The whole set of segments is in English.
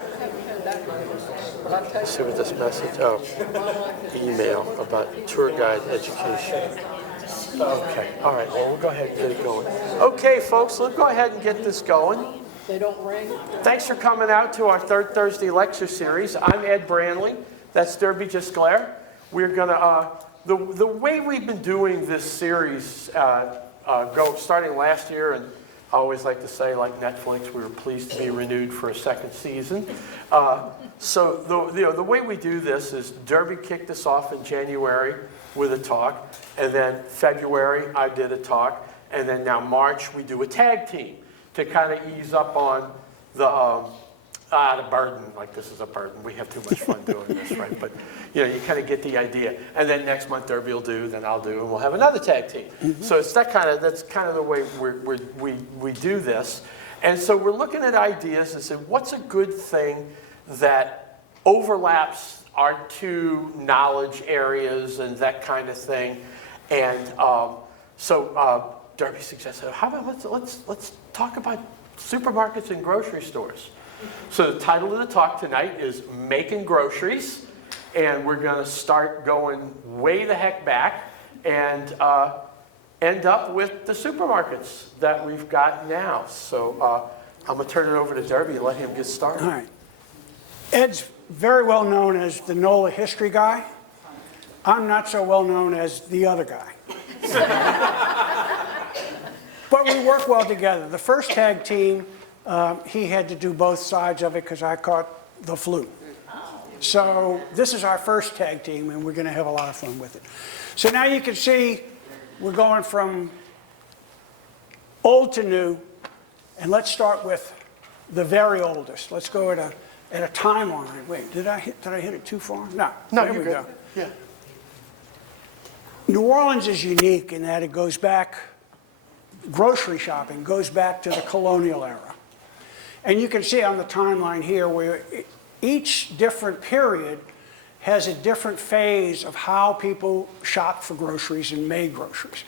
Let's see what this message, oh, email about tour guide education. Okay, all right, well, we'll go ahead and get it going. Okay, folks, let's go ahead and get this going. They don't ring? Thanks for coming out to our third Thursday lecture series. I'm Ed Branley. That's Derby Gisclair. We're gonna, the way we've been doing this series, starting last year, and I always like to say, like Netflix, we were pleased to be renewed for a second season. So the way we do this is Derby kicked us off in January with a talk, and then February I did a talk, and then now March we do a tag team to kind of ease up on the burden. Like, this is a burden. We have too much fun doing this, right? But you know, you kind of get the idea. And then next month Derby will do, then I'll do, and we'll have another tag team. Mm-hmm. So it's that's kind of the way we do this. And so we're looking at ideas and saying, what's a good thing that overlaps our two knowledge areas and that kind of thing. And so Derby suggested, how about let's talk about supermarkets and grocery stores. So the title of the talk tonight is Makin' Groceries, and we're going to start going way the heck back and end up with the supermarkets that we've got now. So I'm going to turn it over to Derby and let him get started. All right. Ed's very well known as the NOLA history guy. I'm not so well known as the other guy. But we work well together. The first tag team, he had to do both sides of it because I caught the flu. So this is our first tag team, and we're going to have a lot of fun with it. So now you can see we're going from old to new, and let's start with the very oldest. Let's go at a timeline. Wait, did I hit it too far? No, there we go. Yeah. New Orleans is unique in that it goes back, grocery shopping goes back to the colonial era. And you can see on the timeline here where each different period has a different phase of how people shopped for groceries and made groceries.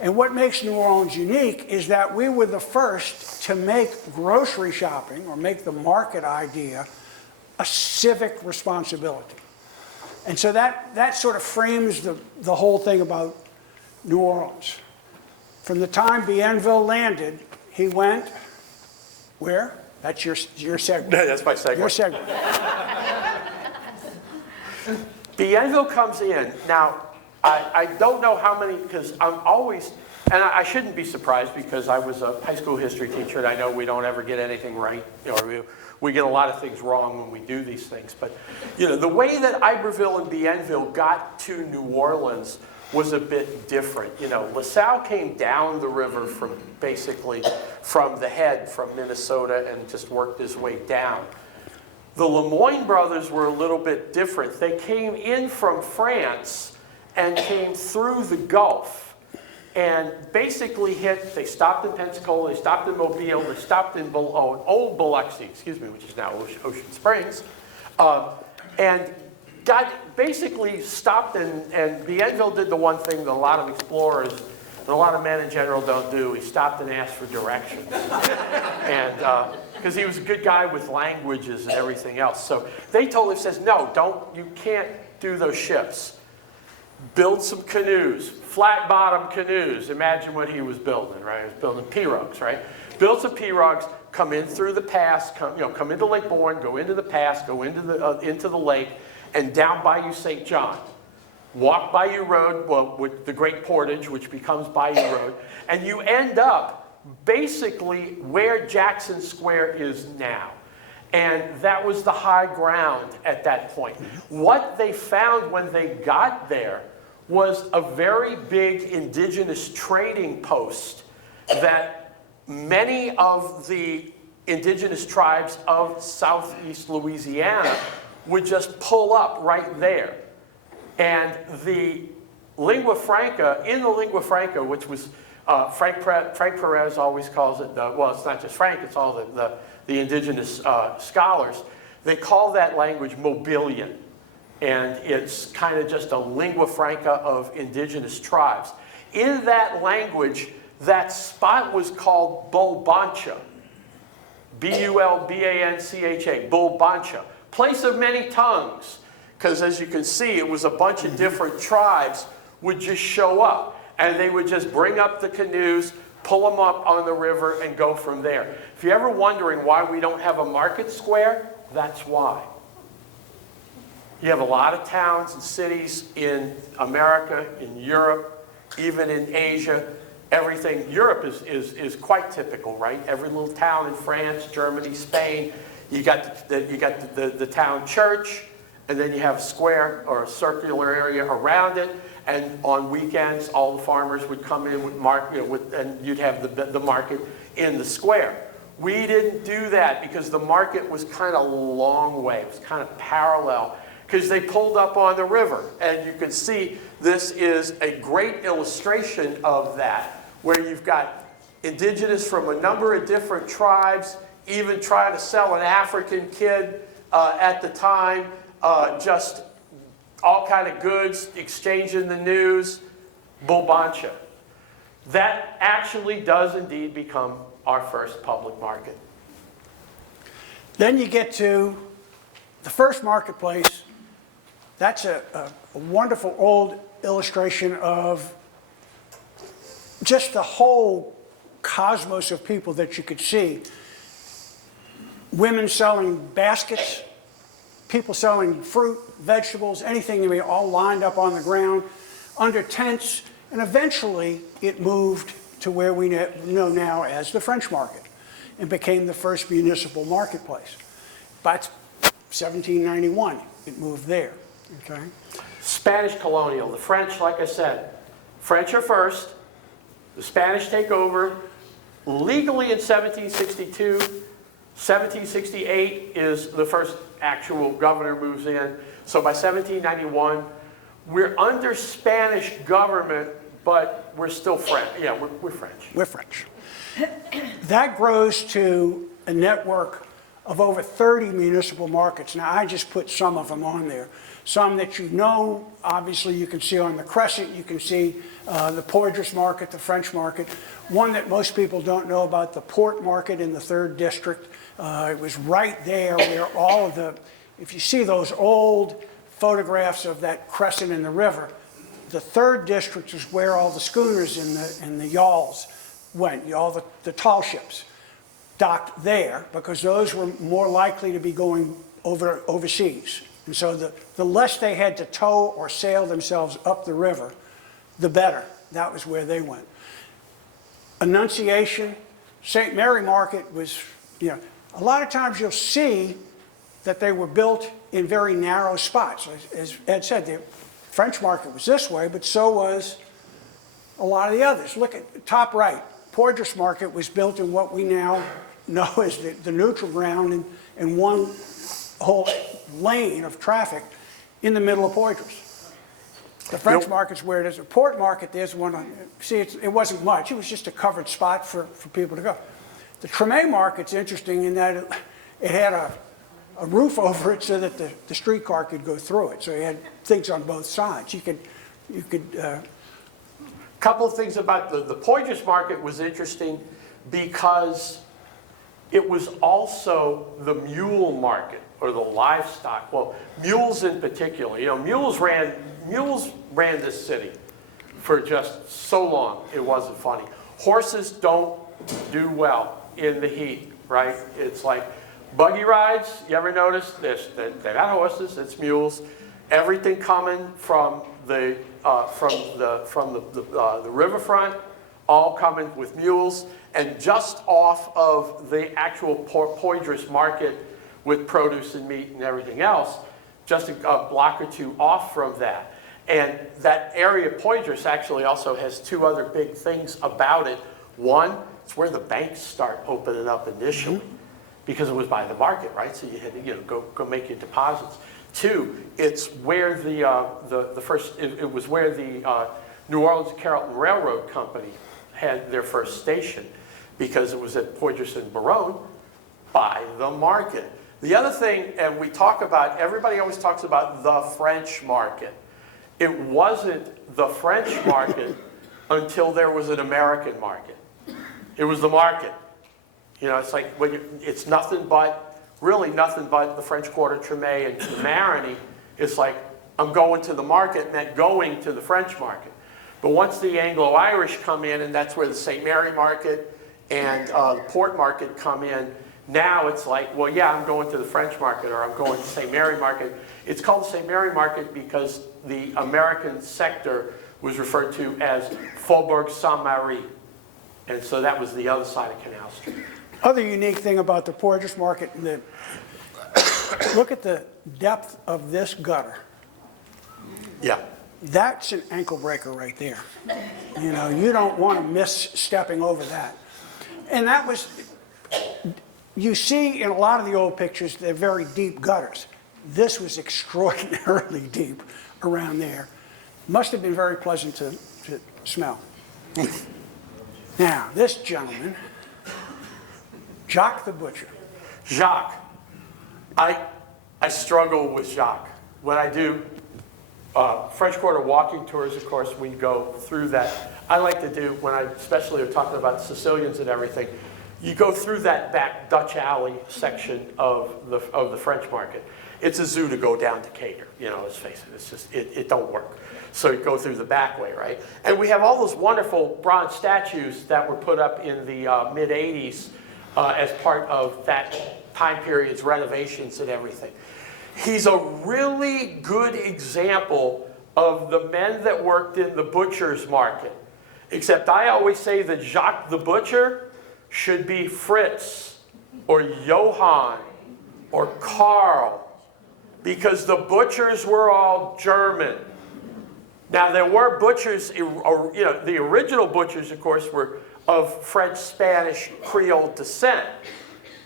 And what makes New Orleans unique is that we were the first to make grocery shopping, or make the market idea, a civic responsibility. And so that sort of frames the whole thing about New Orleans. From the time Bienville landed, he went where? That's your segue. That's my segue. Your segue. Bienville comes in. Now, I don't know how many, because I'm always, and I shouldn't be surprised because I was a high school history teacher, and I know we don't ever get anything right. You know, we get a lot of things wrong when we do these things. But you know, the way that Iberville and Bienville got to New Orleans was a bit different. You know, LaSalle came down the river from the head from Minnesota and just worked his way down. The Lemoyne brothers were a little bit different. They came in from France and came through the Gulf and basically they stopped in Pensacola, they stopped in Mobile, they stopped in Old Biloxi, which is now Ocean Springs, and basically stopped and Bienville did the one thing that a lot of explorers and a lot of men in general don't do. He stopped and asked for directions. And because he was a good guy with languages and everything else. So they told him, no, you can't do those ships. Build some canoes, flat bottom canoes. Imagine what he was building, right? He was building pirogues, right? Build some pirogues, come in through the pass, come into Lake Bourne, go into the pass, go into the lake, and down Bayou St. John. Walk Bayou Road, with the Great Portage, which becomes Bayou Road, and you end up basically where Jackson Square is now. And that was the high ground at that point. What they found when they got there was a very big indigenous trading post that many of the indigenous tribes of southeast Louisiana would just pull up right there. And the lingua franca, which was Frank Perez always calls it, it's not just Frank, it's all the indigenous scholars, they call that language Mobilian. And it's kind of just a lingua franca of indigenous tribes. In that language, that spot was called Bolbancha. B-U-L-B-A-N-C-H-A, Blanche, place of many tongues. Because as you can see, it was a bunch of different tribes would just show up. And they would just bring up the canoes, pull them up on the river, and go from there. If you're ever wondering why we don't have a market square, that's why. You have a lot of towns and cities in America, in Europe, even in Asia. Everything, Europe is quite typical, right? Every little town in France, Germany, Spain, you got the town church, and then you have a square or a circular area around it. And on weekends, all the farmers would come in with and you'd have the market in the square. We didn't do that because the market was kind of a long way. It was kind of parallel because they pulled up on the river. And you can see this is a great illustration of that, where you've got indigenous from a number of different tribes, even trying to sell an African kid at the time, just all kind of goods, exchanging the news, Blanche. That actually does indeed become our first public market. Then you get to the first marketplace. That's a wonderful old illustration of just the whole cosmos of people that you could see. Women selling baskets, people selling fruit, vegetables, anything, all lined up on the ground, under tents, and eventually it moved to where we know now as the French market and became the first municipal marketplace. By 1791, it moved there, okay? Spanish colonial, the French, like I said, French are first, the Spanish take over legally in 1762, 1768 is the first actual governor moves in. So by 1791, we're under Spanish government, but we're still French. Yeah, we're French. We're French. That grows to a network of over 30 municipal markets. Now, I just put some of them on there. Some that you know, obviously you can see on the Crescent, you can see the Poydras market, the French market. One that most people don't know about, the Port market in the 3rd District. It was right there where all of the, if you see those old photographs of that crescent in the river, the 3rd District is where all the schooners and the yawls went, all the tall ships docked there, because those were more likely to be going overseas. And so the less they had to tow or sail themselves up the river, the better. That was where they went. Annunciation, St. Mary Market was, a lot of times you'll see that they were built in very narrow spots. As Ed said, the French market was this way, but so was a lot of the others. Look at the top right. Poydras market was built in what we now know as the neutral ground and one whole lane of traffic in the middle of Poydras. The French market's where it is. A Port market, there's one on, see, it wasn't much. It was just a covered spot for people to go. The Treme market's interesting in that it had a roof over it so that the streetcar could go through it. So you had things on both sides. You could Couple of things about the Poydras market was interesting because it was also the mule market, or the livestock. Well, mules in particular. Mules ran this city for just so long, it wasn't funny. Horses don't do well in the heat, right? It's like buggy rides, you ever notice this? They're not horses, it's mules. Everything coming from the riverfront, all coming with mules, and just off of the actual Poydras market with produce and meat and everything else, just a block or two off from that. And that area of Poydras actually also has two other big things about it. One, it's where the banks start opening up initially, because it was by the market, right? So you had to go make your deposits. Two, it's where it was where the New Orleans and Carrollton Railroad Company had their first station, because it was at Poydras and Baronne by the market. The other thing, and we talk about, everybody always talks about the French market. It wasn't the French market until there was an American market. It was the market You know, it's like, when it's nothing but, really nothing but the French Quarter, Tremé, and Marigny. It's like, I'm going to the market, meant going to the French market. But once the Anglo-Irish come in, and that's where the St. Mary market and the Port market come in, now it's like, well, yeah, I'm going to the French market, or I'm going to St. Mary market. It's called St. Mary market because the American sector was referred to as Faubourg Saint-Marie. And so that was the other side of Canal Street. Other unique thing about the Porter's Market, look at the depth of this gutter. Yeah. That's an ankle breaker right there. You know, you don't want to miss stepping over that. And that was, you see in a lot of the old pictures, they're very deep gutters. This was extraordinarily deep around there. Must have been very pleasant to smell. Now, this gentleman, Jacques the Butcher. Jacques. I struggle with Jacques. When I do French Quarter walking tours, of course, we go through that. I like to do, when I especially are talking about Sicilians and everything, you go through that back Dutch alley section of the French market. It's a zoo to go down to cater, you know, let's face it, it's just, it don't work. So you go through the back way, right? And we have all those wonderful bronze statues that were put up in the mid-'80s as part of that time period's renovations and everything. He's a really good example of the men that worked in the butcher's market. Except I always say that Jacques the Butcher should be Fritz or Johann or Karl, because the butchers were all German. Now, there were butchers, you know, the original butchers, of course, were of French, Spanish, Creole descent.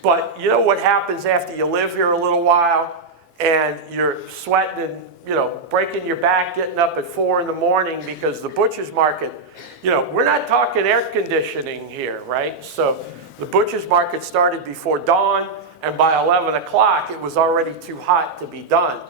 But you know what happens after you live here a little while and you're sweating and, you know, breaking your back, getting up at 4 in the morning because the butcher's market, you know, we're not talking air conditioning here, right? So the butcher's market started before dawn, and by 11 o'clock, it was already too hot to be done.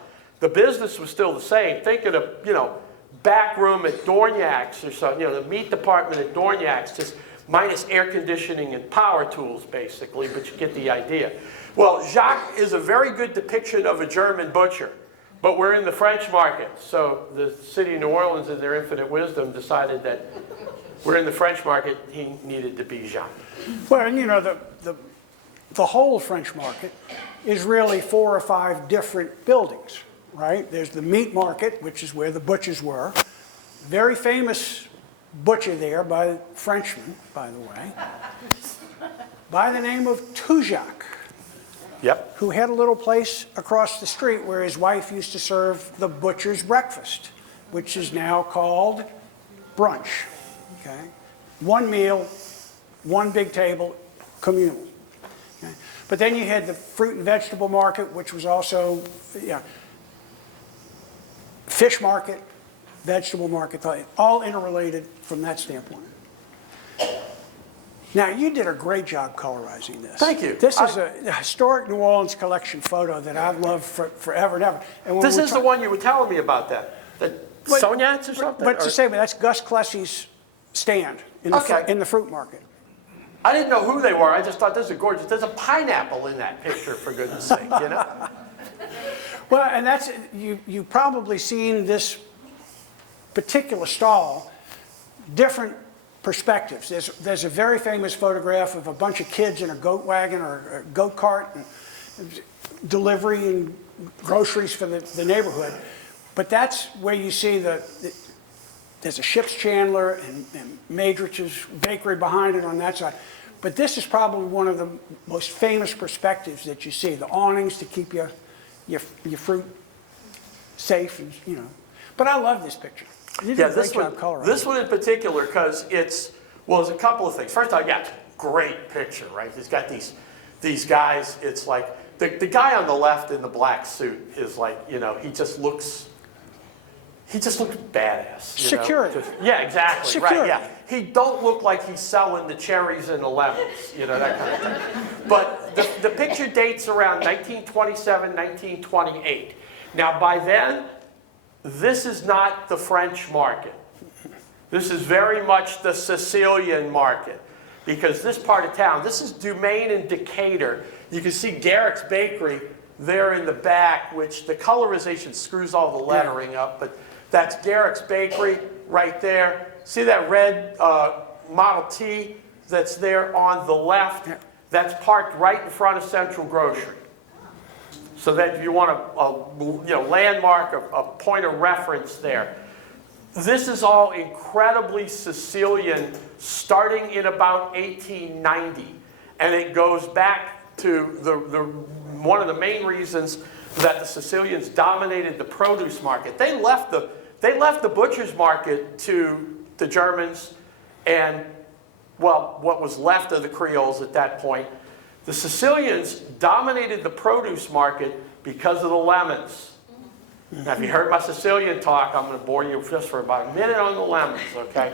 The business was still the same. Think of the, you know, back room at Dorniak's or something, you know, the meat department at Dorniak's, just minus air conditioning and power tools, basically, but you get the idea. Well, Jacques is a very good depiction of a German butcher, but we're in the French market. So the city of New Orleans, in their infinite wisdom, decided that we're in the French market, he needed to be Jacques. Well, and you know, the whole French market is really 4 or 5 different buildings, right? There's the meat market, which is where the butchers were. Very famous butcher there by a Frenchman, by the way, by the name of Tujac. Yep. Who had a little place across the street where his wife used to serve the butcher's breakfast, which is now called brunch. Okay? One meal, one big table, communal. Okay? But then you had the fruit and vegetable market, which was also, yeah, fish market, vegetable market, all interrelated from that standpoint. Now, you did a great job colorizing this. Thank you. This is a historic New Orleans collection photo that I've loved forever and ever. And This is the one you were telling me about that. The Sognats or something? But it's the same, that's Gus Clessy's stand in the fruit market. I didn't know who they were. I just thought this is gorgeous. There's a pineapple in that picture, for goodness sake, you know? Well, and that's, you've probably seen this particular stall, different perspectives. There's a very famous photograph of a bunch of kids in a goat wagon or a goat cart and delivering groceries for the neighborhood. But that's where you see there's a ship's chandler and Madrich's bakery behind it on that side. But this is probably one of the most famous perspectives that you see, the awnings to keep your fruit safe, and, you know. But I love this picture. You did a great job colorizing. This one in particular, because it's, well, there's a couple of things. First of all, yeah, great picture, right? He's got these guys. It's like, the guy on the left in the black suit is like, you know, he just looks badass. You Security. know? Yeah, exactly. Security. Right, yeah. He don't look like he's selling the cherries and the lemons, you know, that kind of thing. But the picture dates around 1927, 1928. Now, by then, this is not the French market. This is very much the Sicilian market. because this part of town, this is Dumaine and Decatur. You can see Garrick's Bakery there in the back, which the colorization screws all the lettering up, but that's Garrick's Bakery right there. See that red Model T that's there on the left? That's parked right in front of Central Grocery. So that if you want a landmark, a point of reference there. This is all incredibly Sicilian, starting in about 1890. And it goes back to one of the main reasons that the Sicilians dominated the produce market. They left the butcher's market to the Germans and, well, what was left of the Creoles at that point. The Sicilians dominated the produce market because of the lemons. Now, if you heard my Sicilian talk, I'm going to bore you just for about a minute on the lemons, okay?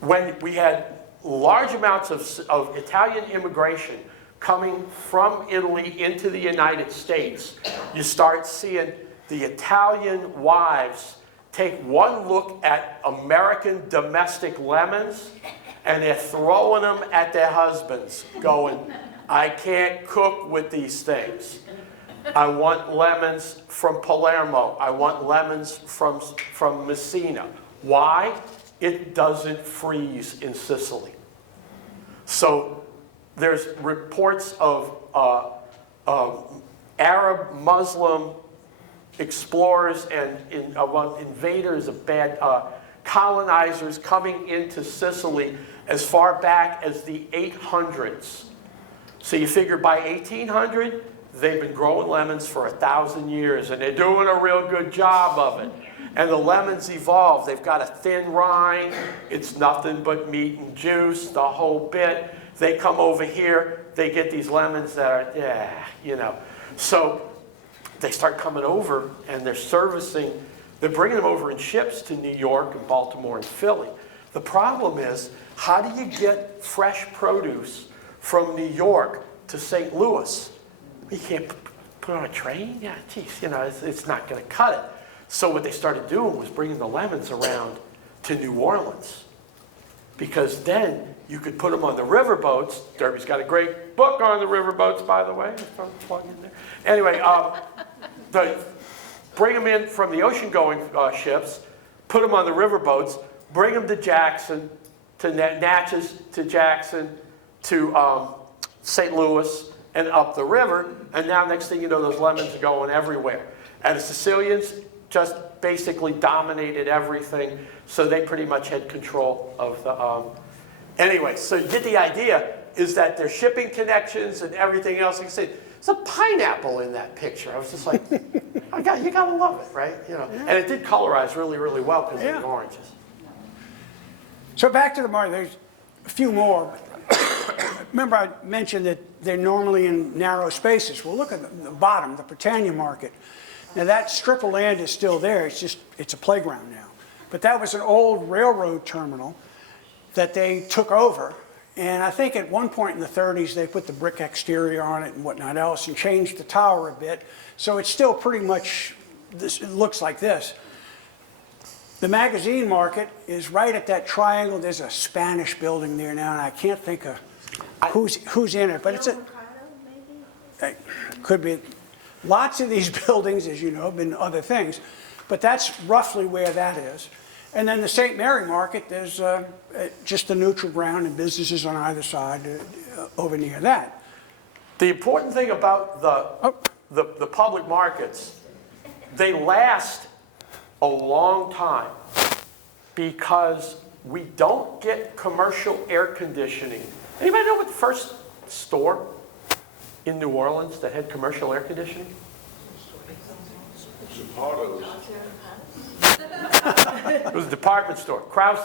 When we had large amounts of Italian immigration coming from Italy into the United States, you start seeing the Italian wives take one look at American domestic lemons, and they're throwing them at their husbands, going, I can't cook with these things. I want lemons from Palermo. I want lemons from Messina. Why? It doesn't freeze in Sicily. So there's reports of Arab, Muslim explorers and invaders of bad colonizers coming into Sicily as far back as the 800s. So you figure by 1800, they've been growing lemons for 1,000 years, and they're doing a real good job of it. And the lemons evolve. They've got a thin rind. It's nothing but meat and juice, the whole bit. They come over here. They get these lemons that are, So they start coming over, and they're bringing them over in ships to New York and Baltimore and Philly. The problem is, how do you get fresh produce from New York to St. Louis? You can't put it on a train? Yeah, geez, it's not going to cut it. So what they started doing was bringing the lemons around to New Orleans, because then you could put them on the riverboats. Derby's got a great book on the riverboats, by the way. I'll plug in there. Anyway, bring them in from the ocean-going ships, put them on the riverboats, bring them to Jackson, to Natchez, to Jackson, to St. Louis, and up the river, and now next thing you know, those lemons are going everywhere. And the Sicilians just basically dominated everything, so they pretty much had control of the... Anyway, so you get the idea, is that their shipping connections and everything else. You can see, there's a pineapple in that picture. I was just like, you gotta love it, right? And it did colorize really, really well because of the oranges. So back to the market, there's a few more. Remember I mentioned that they're normally in narrow spaces. Well, look at the bottom, the Britannia market. Now that strip of land is still there, it's a playground now. But that was an old railroad terminal that they took over. And I think at one point in the 30s, they put the brick exterior on it and whatnot else and changed the tower a bit. So it's still pretty much, it looks like this. The magazine market is right at that triangle. There's a Spanish building there now, and I can't think of who's in it, but it's it could be. Lots of these buildings, as you know, have been other things, but that's roughly where that is. And then the St. Mary market, there's just the neutral ground and businesses on either side over near that. The important thing about the public markets, they last a long time because we don't get commercial air conditioning. Anybody know what the first store in New Orleans that had commercial air conditioning? It was a department store. Krause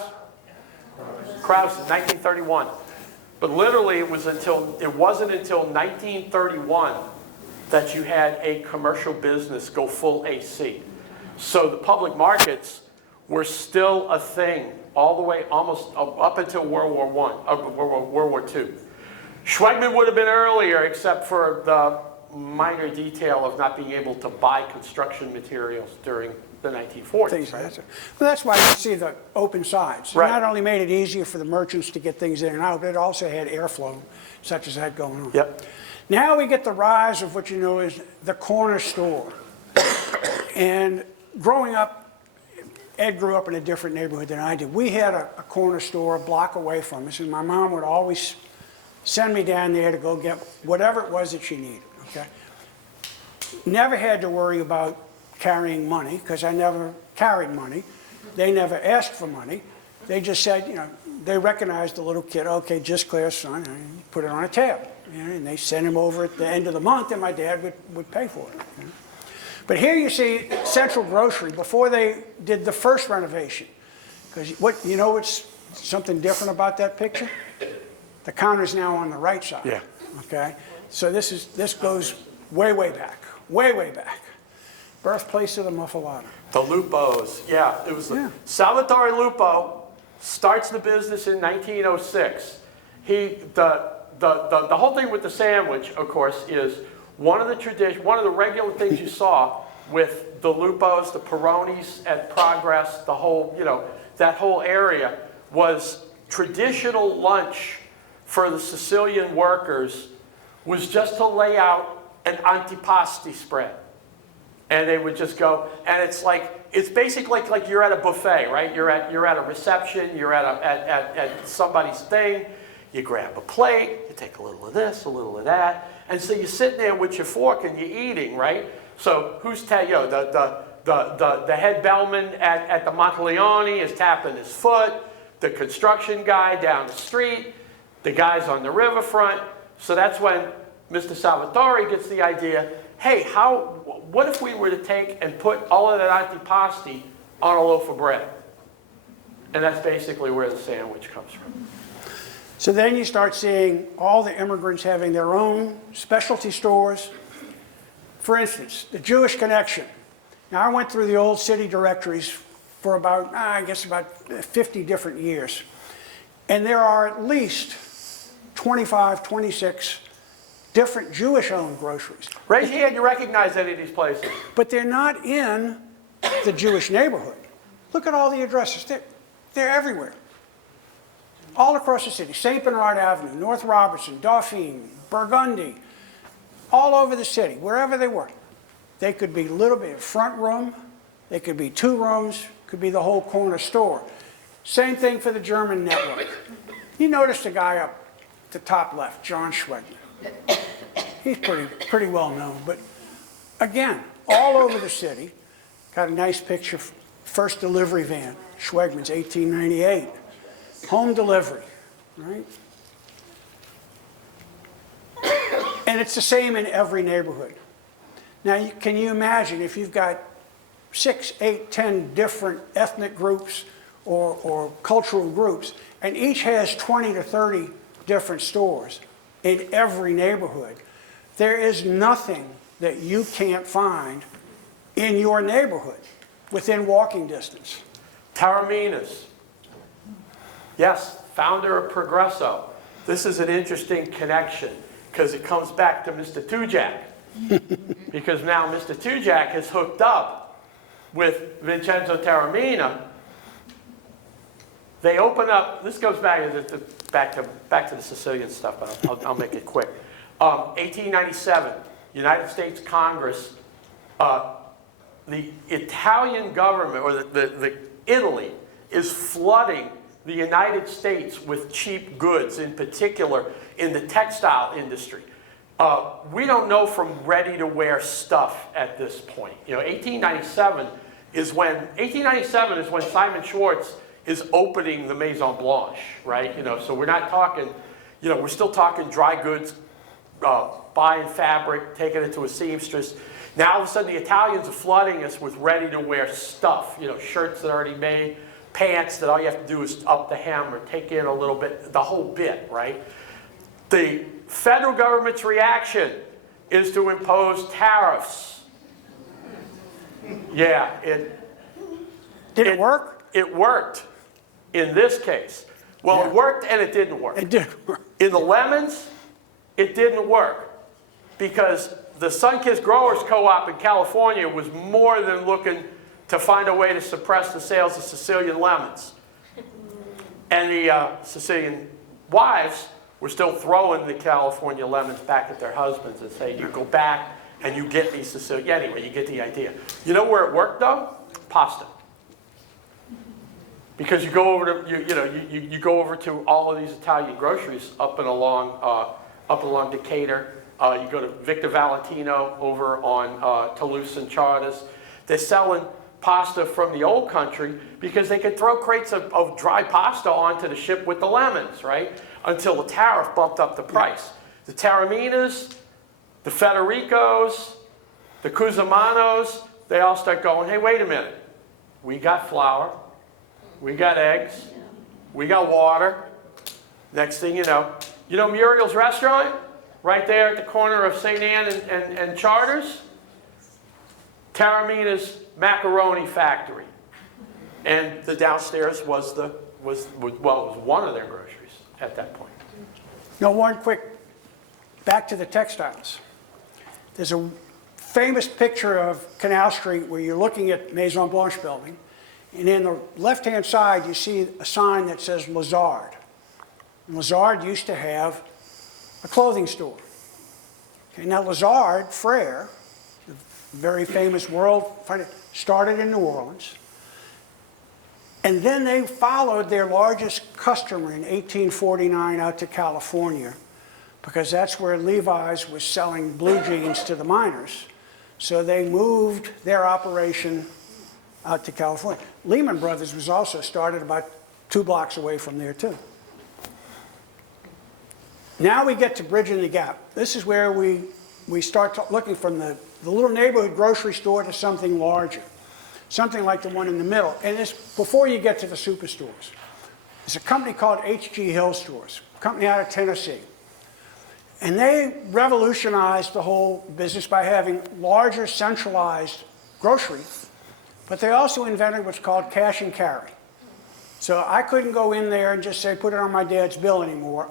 in 1931. But literally it wasn't until 1931 that you had a commercial business go full AC. So the public markets were still a thing all the way almost up until World War II. Schwegman would have been earlier, except for minor detail of not being able to buy construction materials during the 1940s. Things Right? like that. Well, that's why you see the open sides. It Right. not only made it easier for the merchants to get things in and out, but it also had airflow such as that going on. Yep. Now we get the rise of what you know is the corner store. And growing up, Ed grew up in a different neighborhood than I did. We had a corner store a block away from us, and my mom would always send me down there to go get whatever it was that she needed, okay? Never had to worry about carrying money, because I never carried money. They never asked for money. They just said, you know, they recognized the little kid, okay, Gisclair's son, and put it on a tab. You know, and they sent him over at the end of the month, and my dad would pay for it. You know? But here you see Central Grocery, before they did the first renovation. Because what's something different about that picture? The counter's now on the right side. Yeah. Okay? So this goes way, way back. Way, way back. Birthplace of the Muffalata. The Lupos, yeah, it was Yeah. Salvatore Lupo starts the business in 1906. The whole thing with the sandwich, of course, is one of the regular things you saw with the Lupos, the Peronis at Progress, the whole, that whole area was traditional lunch for the Sicilian workers was just to lay out an antipasti spread. And they would just go, and it's basically like you're at a buffet, right? You're at a reception, you're at somebody's thing, you grab a plate, you take a little of this, a little of that, and so you're sitting there with your fork and you're eating, right? So who's the head bellman at the Monteleone is tapping his foot, the construction guy down the street, the guys on the riverfront. So that's when Mr. Salvatore gets the idea, hey, what if we were to take and put all of that antipasti on a loaf of bread? And that's basically where the sandwich comes from. So then you start seeing all the immigrants having their own specialty stores. For instance, the Jewish Connection. Now, I went through the old city directories for about 50 different years. And there are at least 25, 26 different Jewish-owned groceries. Raise your hand, you recognize any of these places? But they're not in the Jewish neighborhood. Look at all the addresses. They're everywhere. All across the city. St. Bernard Avenue, North Robertson, Dauphine, Burgundy, all over the city, wherever they were. They could be a little bit of front room, they could be 2 rooms, could be the whole corner store. Same thing for the German network. You notice the guy up the top left, John Schwegman. He's pretty well known, but again, all over the city. Got a nice picture, first delivery van, Schwegman's 1898. Home delivery, right? And it's the same in every neighborhood. Now, can you imagine if you've got 6, 8, 10 different ethnic groups or cultural groups, and each has 20 to 30 different stores in every neighborhood? There is nothing that you can't find in your neighborhood within walking distance. Taraminas. Yes, founder of Progresso. This is an interesting connection because it comes back to Mr. Tujak. Because now Mr. Tujak has hooked up with Vincenzo Taormina. They open up, this goes back to the Sicilian stuff, but I'll make it quick. 1897, United States Congress, the Italian government, or the Italy, is flooding the United States with cheap goods, in particular in the textile industry. We don't know from ready-to-wear stuff at this point. 1897 is when Simon Schwartz is opening the Maison Blanche, right? So we're not talking, we're still talking dry goods, buying fabric, taking it to a seamstress. Now all of a sudden the Italians are flooding us with ready-to-wear stuff, shirts that are already made, pants that all you have to do is up the hem or take in a little bit, the whole bit, right? The federal government's reaction is to impose tariffs. Yeah, Did it work? It worked in this case. Well, Yeah. It worked and it didn't work. It did work. In the lemons, it didn't work because the Sunkist Growers Co-op in California was more than looking to find a way to suppress the sales of Sicilian lemons. And the Sicilian wives were still throwing the California lemons back at their husbands and saying, you go back and you get these Sicilian. Yeah, anyway, you get the idea. You know where it worked though? Pasta. Because you go over to, you go over to all of these Italian groceries up and along Decatur. You go to Victor Valentino over on Toulouse and Chartres. They're selling pasta from the old country because they could throw crates of dry pasta onto the ship with the lemons, right? Until the tariff bumped up the price. The Taraminas, the Federicos, the Cusamanos, they all start going, hey, wait a minute. We got flour, we got eggs, we got water. Next thing you know Muriel's restaurant? Right there at the corner of St. Anne and Chartres? Taramina's macaroni factory. And the downstairs was one of their groceries at that point. Now, one quick, back to the textiles. There's a famous picture of Canal Street where you're looking at Maison Blanche building, and in the left-hand side, you see a sign that says Lazard. And Lazard used to have a clothing store. Okay, now Lazard, Frere, the very famous world, started in New Orleans. And then they followed their largest customer in 1849 out to California, because that's where Levi's was selling blue jeans to the miners. So they moved their operation out to California. Lehman Brothers was also started about 2 blocks away from there too. Now we get to bridging the gap. This is where we start looking from the little neighborhood grocery store to something larger, something like the one in the middle. And this, before you get to the superstores, there's a company called H.G. Hill Stores, a company out of Tennessee. And they revolutionized the whole business by having larger centralized grocery, but they also invented what's called cash and carry. So I couldn't go in there and just say, put it on my dad's bill anymore.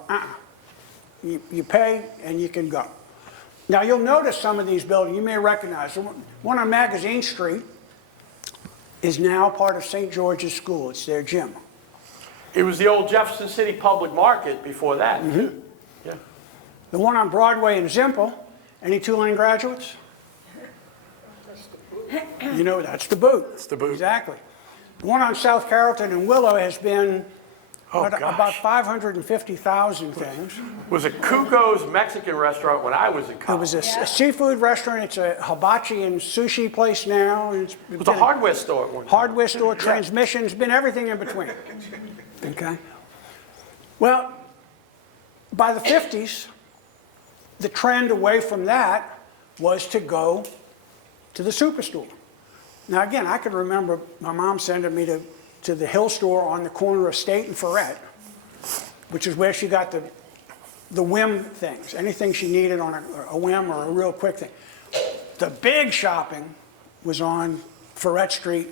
You pay and you can go. Now you'll notice some of these buildings, you may recognize. One on Magazine Street is now part of St. George's School. It's their gym. It was the old Jefferson City Public Market before that. Mm-hmm. Yeah. The one on Broadway in Zimple, any Tulane graduates? You know, that's the Boot. It's the Boot. Exactly. The one on South Carrollton and Willow has been about 550,000 things. It was a Cuco's Mexican restaurant when I was in college. It was a seafood restaurant. It's a hibachi and sushi place now. It was a hardware store at one time. Hardware store, transmissions, been everything in between. Okay. Well, by the 50s, the trend away from that was to go to the superstore. Now again, I can remember my mom sending me to the Hill store on the corner of State and Ferret, which is where she got the whim things, anything she needed on a whim or a real quick thing. The big shopping was on Ferret Street,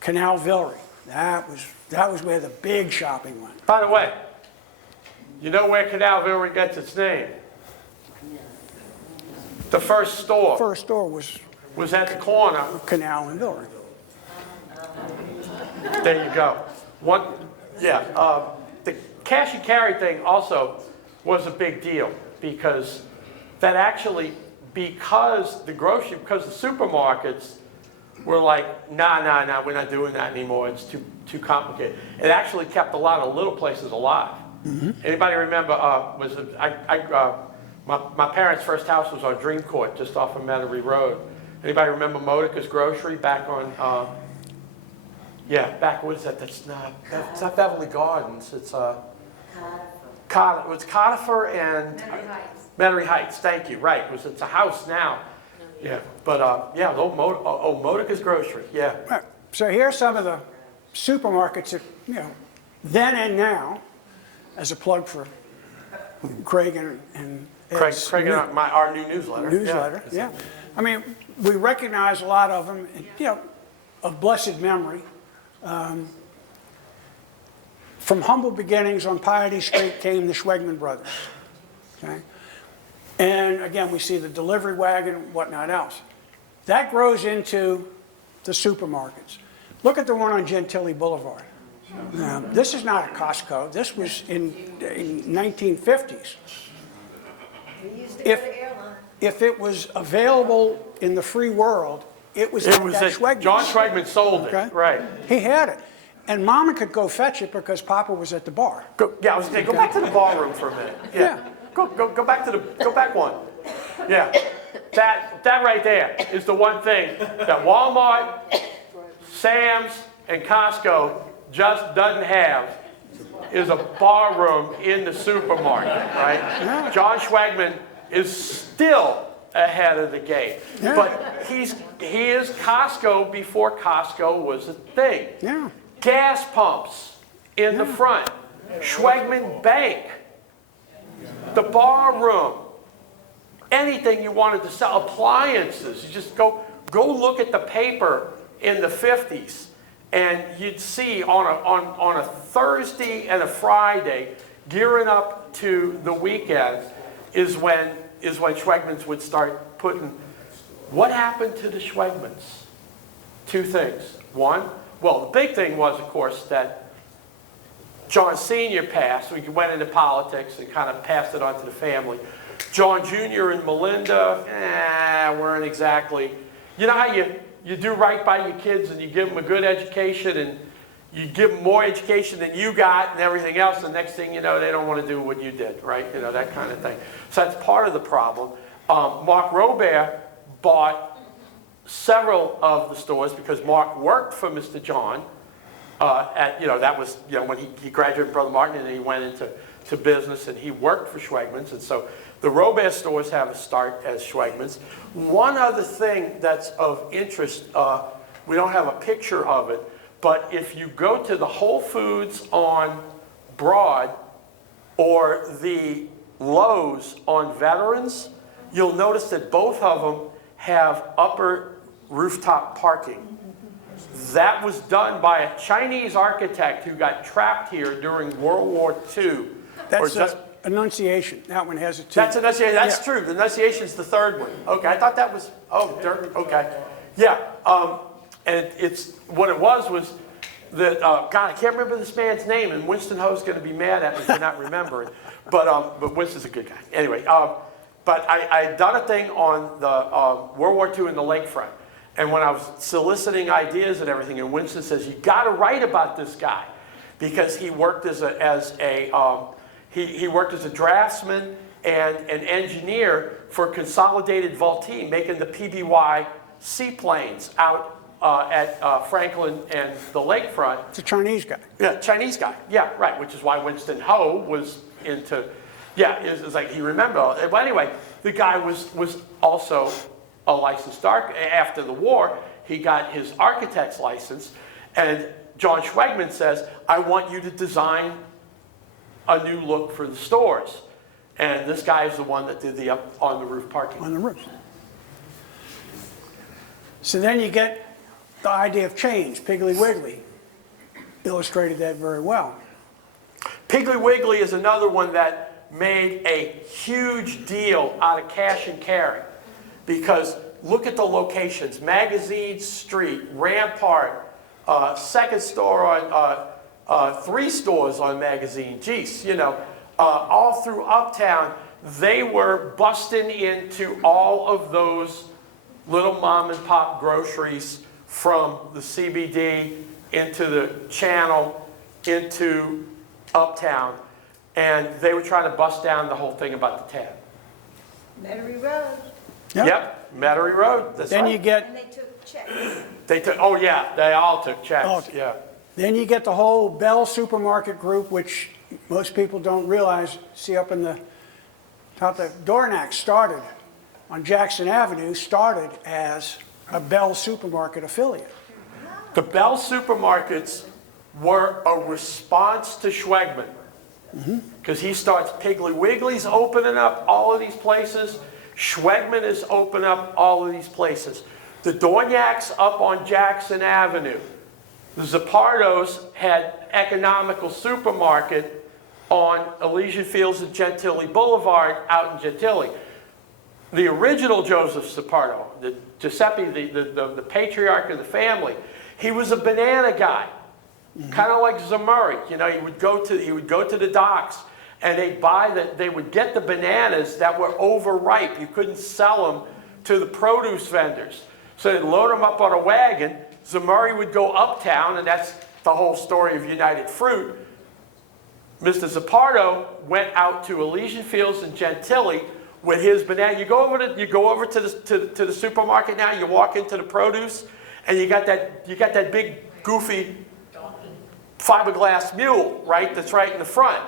Canal Villery. That was where the big shopping went. By the way, you know where Canal Villery gets its name? The first store. The first store was at the corner. Canal and Villery. There you go. The cash and carry thing also was a big deal because that actually, because the supermarkets were like, nah, we're not doing that anymore. It's too complicated. It actually kept a lot of little places alive. Mm-hmm. Anybody remember? My parents' first house was on Dream Court, just off of Metairie Road. Anybody remember Modica's Grocery back on? What is that? It's not Beverly Gardens. It's Conifer and Metairie Heights. Thank you. Right. It's a house now. Yeah. But Modica's Grocery. Yeah. Right. So here's some of the supermarkets that, then and now, as a plug for Craig and Ed's Craig and our new newsletter. Yeah. I mean, we recognize a lot of them, of blessed memory. From humble beginnings on Piety Street came the Schwegman brothers. Okay? And again, we see the delivery wagon and whatnot else. That grows into the supermarkets. Look at the one on Gentilly Boulevard. This is not a Costco. This was in 1950s. We used to go If, to airline. if it was available in the free world, it was It at was that it. Schwegmann's. John Schwegman sold it, Okay? right. He had it. And Mama could go fetch it because Papa was at the bar. Yeah, I was saying, go back to the ballroom for a minute. Yeah. Go back one. Yeah. That right there is the one thing that Walmart, Sam's, and Costco just doesn't have, is a bar room in the supermarket, right? Yeah. John Schwegman is still ahead of the game. Yeah. But he is Costco before Costco was a thing. Yeah. Gas pumps in the front, Schwegman Bank, the bar room, anything you wanted to sell, appliances. You just go look at the paper in the 50s, and you'd see on a Thursday and a Friday, gearing up to the weekend, is when Schwegmans would start putting. What happened to the Schwegmans? Two things. One, well, the big thing was, of course, that John Sr. passed. We went into politics and kind of passed it on to the family. John Jr. and Melinda, weren't exactly. You know how you do right by your kids and you give them a good education and you give them more education than you got and everything else, the next thing you know, they don't want to do what you did, right? You know, that kind of thing. So that's part of the problem. Mark Robert bought several of the stores because Mark worked for Mr. John that was, when he graduated from Brother Martin and he went into business and he worked for Schwegmans. And so the Robert stores have a start as Schwegmans. One other thing that's of interest, we don't have a picture of it, but if you go to the Whole Foods on Broad or the Lowe's on Veterans, you'll notice that both of them have upper rooftop parking. That was done by a Chinese architect who got trapped here during World War II. That's Annunciation. That one has it too. That's Annunciation. That's Yeah. true. The Annunciation's the third one. Okay, I thought that was, okay. Yeah, and it's, what it was that, God, I can't remember this man's name, and Winston Ho's going to be mad at me for not remembering. But Winston's a good guy. Anyway, but I had done a thing on the World War II in the lakefront. And when I was soliciting ideas and everything, and Winston says, you got to write about this guy because he worked he worked as a draftsman and an engineer for Consolidated Vultee, making the PBY seaplanes out at Franklin and the lakefront. It's a Chinese guy. Yeah, Chinese guy. Yeah, right, which is why Winston Ho was into, it's like he remembered. But anyway, the guy was also a licensed architect. After the war, he got his architect's license, and John Schwegman says, I want you to design a new look for the stores. And this guy is the one that did the up on the roof parking. On the roof. So then you get the idea of change. Piggly Wiggly illustrated that very well. Piggly Wiggly is another one that made a huge deal out of cash and carry. Because look at the locations: Magazine Street, Rampart, second store on, 3 stores on Magazine. Geez, all through Uptown, they were busting into all of those little mom and pop groceries from the CBD into the Channel, into Uptown. And they were trying to bust down the whole thing about the tab. Metairie Road, Yep, Metairie Road, that's Then right. you get and they took checks. They took, they all took checks, yeah. Then you get the whole Bell Supermarket group, which most people don't realize. See up in the top, the Dornack started on Jackson Avenue, started as a Bell Supermarket affiliate. The Bell supermarkets were a response to Schwegman. Because he starts, Piggly Wiggly's opening up all of these places. Schwegman is opening up all of these places. The Dornacks up on Jackson Avenue. The Zappardos had Economical Supermarket on Elysian Fields and Gentilly Boulevard out in Gentilly. the original Joseph Sapardo, the Giuseppe, the patriarch of the family, he was a banana guy, kind of like Zamuri. You know, he would go to the docks, and they would get the bananas that were overripe. You couldn't sell them to the produce vendors, so they'd load them up on a wagon. Zamuri would go uptown, and that's the whole story of United Fruit. Mr. Sapardo went out to Elysian Fields and Gentilly with his banana. You go over to the supermarket now. You walk into the produce, and you got that big goofy fiberglass mule, right? That's right in the front.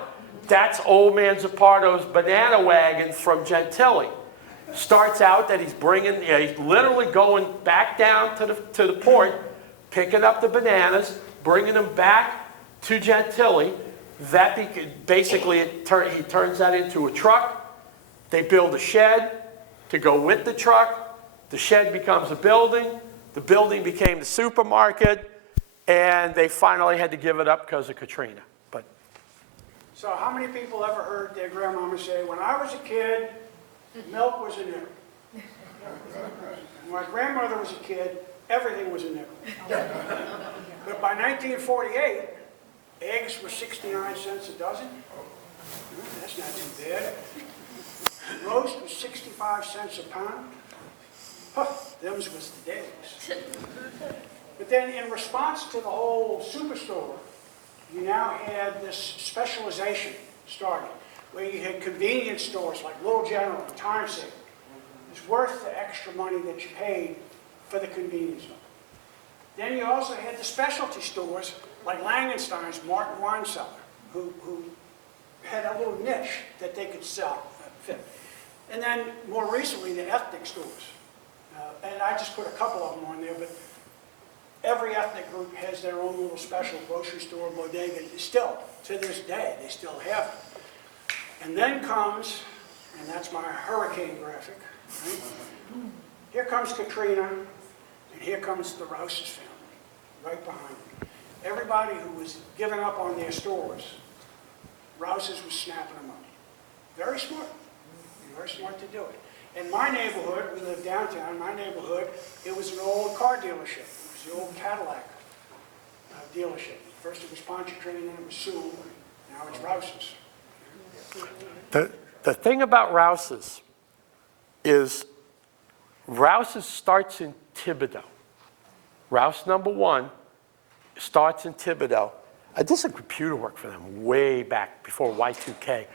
That's old man Zapardo's banana wagon from Gentilly. Starts out that he's literally going back down to the port, picking up the bananas, bringing them back to Gentilly. Basically, he turns that into a truck. They build a shed to go with the truck. The shed becomes a building. The building became the supermarket. And they finally had to give it up because of Katrina. So how many people ever heard their grandmama say, when I was a kid, milk was a nickel? When my grandmother was a kid, everything was a nickel. But by 1948, eggs were 69 cents a dozen. That's not too bad. Roast was 65 cents a pound. Huh, them's was the days. But then in response to the whole superstore, you now had this specialization started, where you had convenience stores like Little General and Time Saver. It's worth the extra money that you paid for the convenience store. Then you also had the specialty stores like Langenstein's Martin Wine Cellar, who had a little niche that they could sell. And then more recently, the ethnic stores. And I just put a couple of them on there, but every ethnic group has their own little special grocery store, bodega. Still, to this day, they still have it. And then comes, and that's my hurricane graphic, right? Here comes Katrina, and here comes the Rouse's family, right behind them. Everybody who was giving up on their stores, Rouse's was snapping them up. Very smart. Very smart to do it. In my neighborhood, we live downtown, my neighborhood, it was an old car dealership. It was the old Cadillac dealership. First it was Pontchartrain, then it was Sewell, now it's Rouse's. The thing about Rouse's is Rouse's starts in Thibodaux. Rouse number 1 starts in Thibodaux. I did some computer work for them way back before Y2K.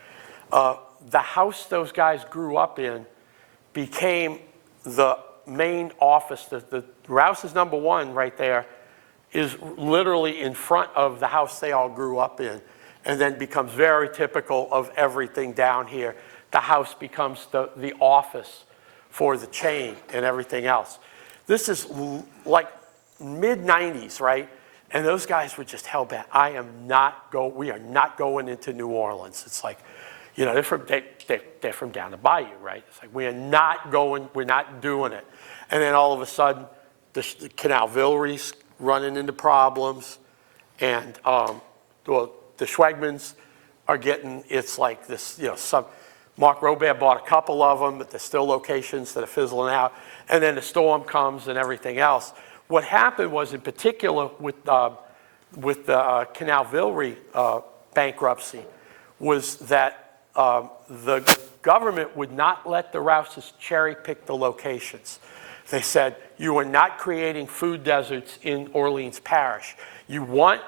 The house those guys grew up in became the main office. The Rouse's number 1 right there is literally in front of the house they all grew up in, and then becomes very typical of everything down here. The house becomes the office for the chain and everything else. This is like mid-90s, right? And those guys were just hell-bent. We are not going into New Orleans. It's like, you know, they're from down the bayou, right? It's like, we're not doing it. And then all of a sudden, the Canal Villery's running into problems, and the Schwegmans are getting, it's like this, you know, Mark Robert bought a couple of them, but there's still locations that are fizzling out. And then the storm comes and everything else. What happened was, in particular, with the Canal Villery bankruptcy, was that the government would not let the Rouse's cherry pick the locations. They said, you are not creating food deserts in Orleans Parish. You want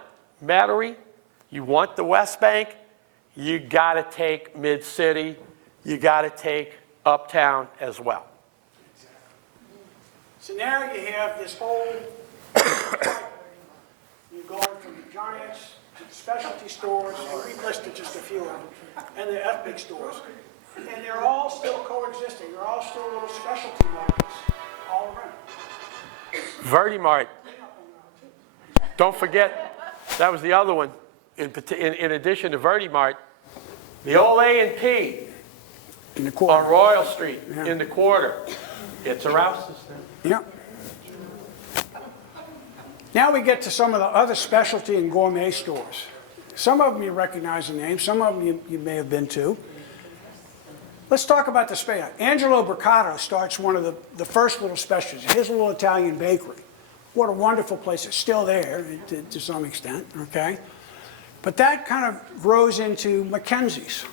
Metairie, you want the West Bank, you gotta take Mid-City, you gotta take Uptown as well. So now you have this whole, you're going from the giants to the specialty stores, and we've listed just a few of them, and the ethnic stores. And they're all still coexisting. They're all still little specialty markets all around. Verdi-Mart. Don't forget, that was the other one. In addition to Verdi-Mart, the old A&P In the quarter. on Royal Street in the quarter. It's a Rouse's now. Yeah. Now we get to some of the other specialty and gourmet stores. Some of them you recognize the name, some of them you may have been to. Let's talk about the space. Angelo Briccato starts one of the first little specials, his little Italian bakery. What a wonderful place. It's still there to some extent, okay? But that kind of grows into Mackenzie's.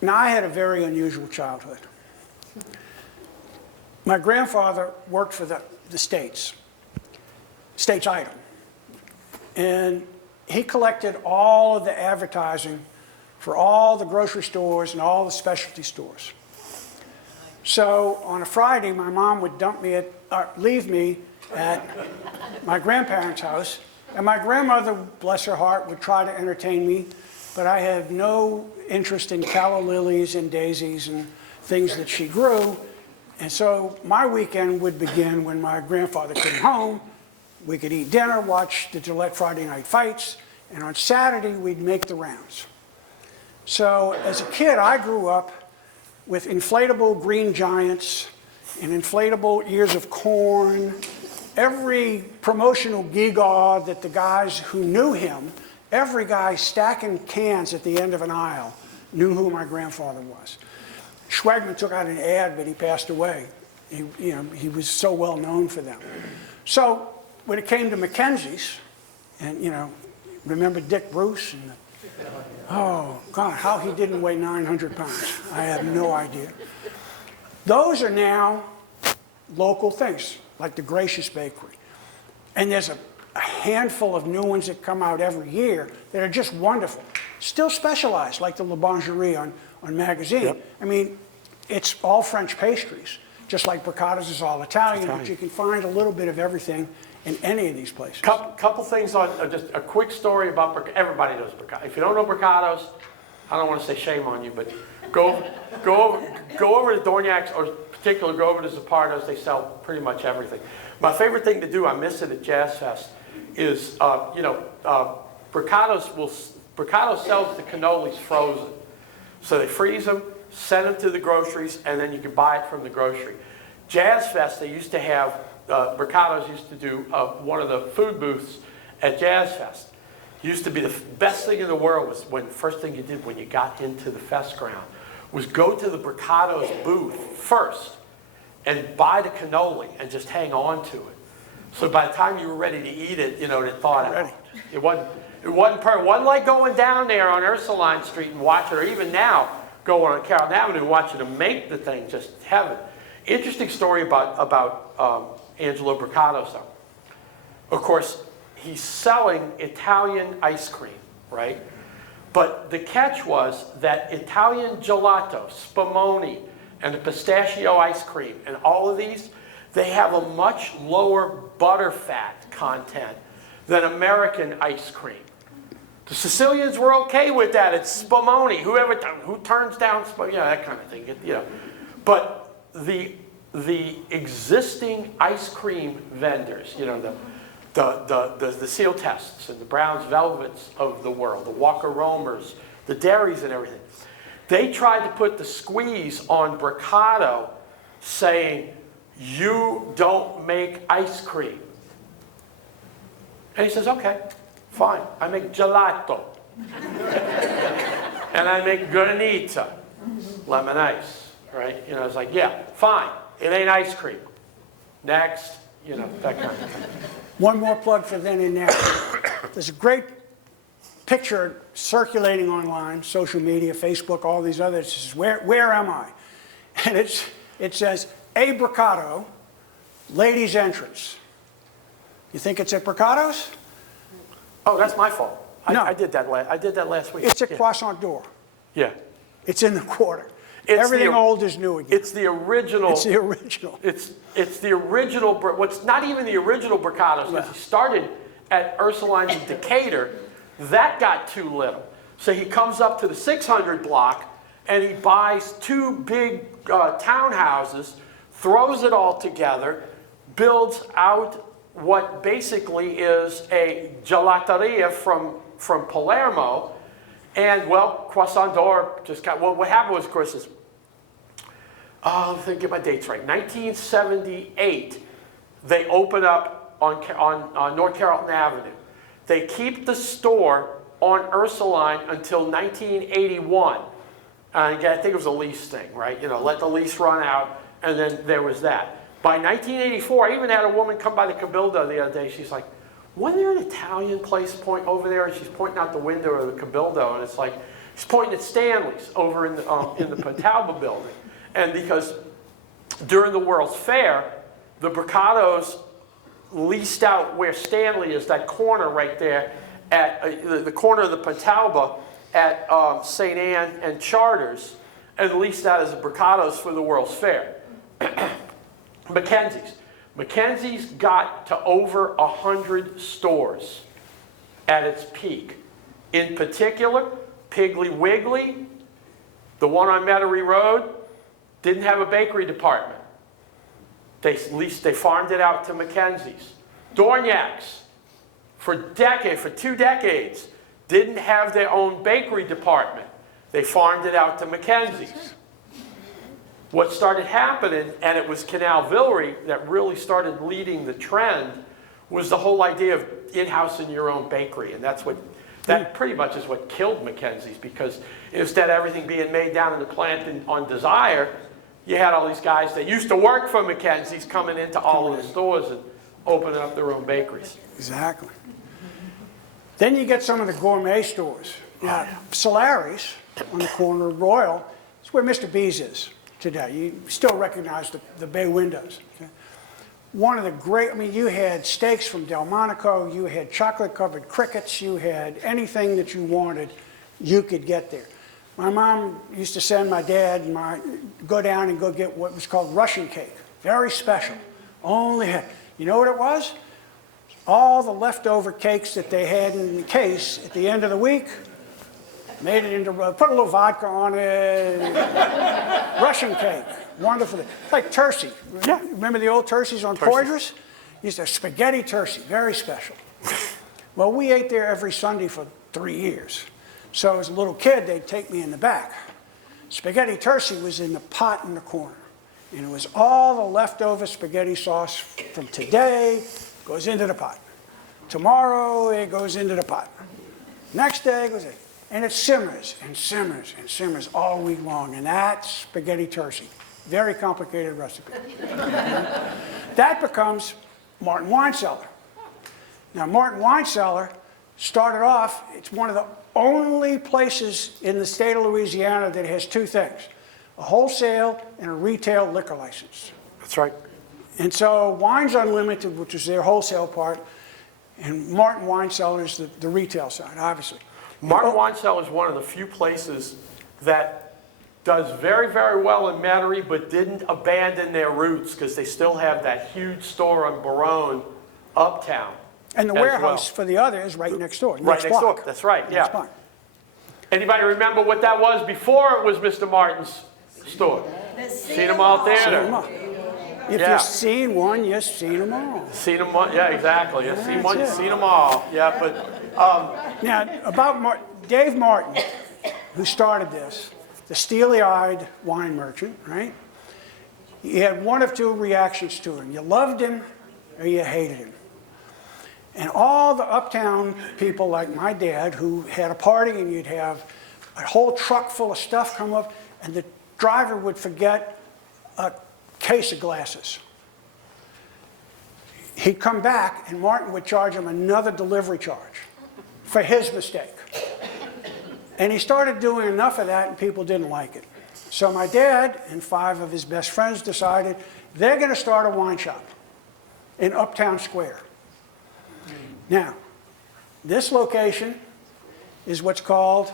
Now, I had a very unusual childhood. My grandfather worked for the States Item. And he collected all of the advertising for all the grocery stores and all the specialty stores. So on a Friday, my mom would leave me at my grandparents' house, and my grandmother, bless her heart, would try to entertain me, but I had no interest in calla lilies and daisies and things that she grew. And so my weekend would begin when my grandfather came home. We could eat dinner, watch the Gillette Friday Night Fights, and on Saturday, we'd make the rounds. So as a kid, I grew up with inflatable green giants and inflatable ears of corn. Every promotional gewgaw that the guys who knew him, every guy stacking cans at the end of an aisle knew who my grandfather was. Schwegman took out an ad, but he passed away. He was so well known for them. So when it came to Mackenzie's, and remember Dick Bruce? Oh, God, how he didn't weigh 900 pounds. I have no idea. Those are now local things, like the Gracious Bakery. And there's a handful of new ones that come out every year that are just wonderful. Still specialized, like the La Boulangerie on Magazine. Yep. I mean, it's all French pastries, just like Briccato's is all Italian, but you can find a little bit of everything in any of these places. Couple things on, just a quick story about everybody knows Briccato. If you don't know Briccato's, I don't want to say shame on you, but go over to Dorniak's, or particularly go over to Zappardo's. They sell pretty much everything. My favorite thing to do, I miss it at Jazz Fest, is Briccato's sells the cannolis frozen. So they freeze them, send them to the groceries, and then you can buy it from the grocery. Jazz Fest, they used to have, Briccato's used to do one of the food booths at Jazz Fest. Used to be the best thing in the world was when the first thing you did when you got into the fest ground was go to the Briccato's booth first and buy the cannoli and just hang on to it. So by the time you were ready to eat it, it thawed out. It wasn't like going down there on Ursuline Street and watching, or even now going on Carrollton Avenue and watching them make the thing, just heaven. Interesting story about Angelo Briccato's though. Of course, he's selling Italian ice cream, right? But the catch was that Italian gelato, spumoni, and the pistachio ice cream, and all of these, they have a much lower butterfat content than American ice cream. The Sicilians were okay with that. It's spumoni. Who turns down spumoni? That kind of thing. But the existing ice cream vendors, the Seal Tests and the Brown's Velvets of the world, the Walker Romers, the dairies and everything, they tried to put the squeeze on Briccato, saying, "You don't make ice cream." And he says, "Okay, fine. I make gelato. And I make granita, lemon ice." Right? It's like, yeah, fine. It ain't ice cream. Next, that kind of thing. One more plug for then and now. There's a great picture circulating online, social media, Facebook, all these others. It says, where am I? And it says, A Briccato, ladies' entrance. You think it's at Briccato's? Oh, that's my fault. No. I did that last week. It's at Croissant d'Or. Yeah. It's in the quarter. It's Everything old is new again. It's the original. It's the original. It's the original. What's not even the original Briccato's, because he started at Ursuline's in Decatur. That got too little. So he comes up to the 600 block and he buys two big townhouses, throws it all together, builds out what basically is a gelateria from Palermo. And, well, Croissant d'Or just got, well, what happened was, of course, is, let me get my dates right. 1978, they open up on North Carrollton Avenue. They keep the store on Ursuline until 1981. Again, I think it was a lease thing, right? You know, let the lease run out, and then there was that. By 1984, I even had a woman come by the Cabildo the other day. She's like, wasn't there an Italian place over there? And she's pointing out the window of the Cabildo, and it's like, she's pointing at Stanley's over in the Patalba building. And because during the World's Fair, the Bricados leased out where Stanley is, that corner right there, at the corner of the Patalba at St. Anne and Charters, and leased out as the Bricados for the World's Fair. Mackenzie's got to over 100 stores at its peak. In particular, Piggly Wiggly, the one on Metairie Road, didn't have a bakery department. They farmed it out to Mackenzie's. Dorniak's, for 2 decades, didn't have their own bakery department. They farmed it out to Mackenzie's. What started happening, and it was Canal Villery that really started leading the trend, was the whole idea of in-housing your own bakery. And that pretty much is what killed Mackenzie's, because instead of everything being made down in the plant on Desire, you had all these guys that used to work for Mackenzie's coming into all of the stores and opening up their own bakeries. Exactly. Then you get some of the gourmet stores. Yeah, Solari's on the corner of Royal, it's where Mr. B's is today. You still recognize the bay windows. Okay? One of the great, I mean, you had steaks from Delmonico, you had chocolate-covered crickets, you had anything that you wanted, you could get there. My mom used to send my dad and go down and go get what was called Russian cake. Very special. You know what it was? All the leftover cakes that they had in the case at the end of the week, made it into, put a little vodka on it, Russian cake, wonderful. Like Tercy. Yeah. Remember the old Tercy's on Poydras? Used to have spaghetti Tercy, very special. Well, we ate there every Sunday for 3 years. So as a little kid, they'd take me in the back. Spaghetti Tercy was in the pot in the corner. And it was all the leftover spaghetti sauce from today goes into the pot. Tomorrow, it goes into the pot. Next day, it goes in. And it simmers and simmers and simmers all week long. And that's spaghetti Tercy. Very complicated recipe. That becomes Martin Wine Cellar. Now, Martin Wine Cellar started off, it's one of the only places in the state of Louisiana that has 2 things, a wholesale and a retail liquor license. That's right. And so Wines Unlimited, which is their wholesale part, and Martin Wine Cellar is the retail side, obviously. Martin Wine Cellar is one of the few places that does very, very well in Metairie, but didn't abandon their roots, because they still have that huge store on Baronne uptown. And the warehouse for the other is right next door. Right next door, that's right, yeah. Anybody remember what that was before it was Mr. Martin's store? Cinema Hall Theater. If Yeah. you've seen one, you've seen them all. Seen them all, yeah, exactly. You've seen one, you've seen them all. Yeah, but Now, about Dave Martin, who started this, the steely-eyed wine merchant, right? You had one of 2 reactions to him. You loved him or you hated him. And all the uptown people like my dad, who had a party and you'd have a whole truck full of stuff come up, and the driver would forget a case of glasses. He'd come back and Martin would charge him another delivery charge for his mistake. And he started doing enough of that and people didn't like it. So my dad and 5 of his best friends decided they're going to start a wine shop in Uptown Square. Now, this location is what's called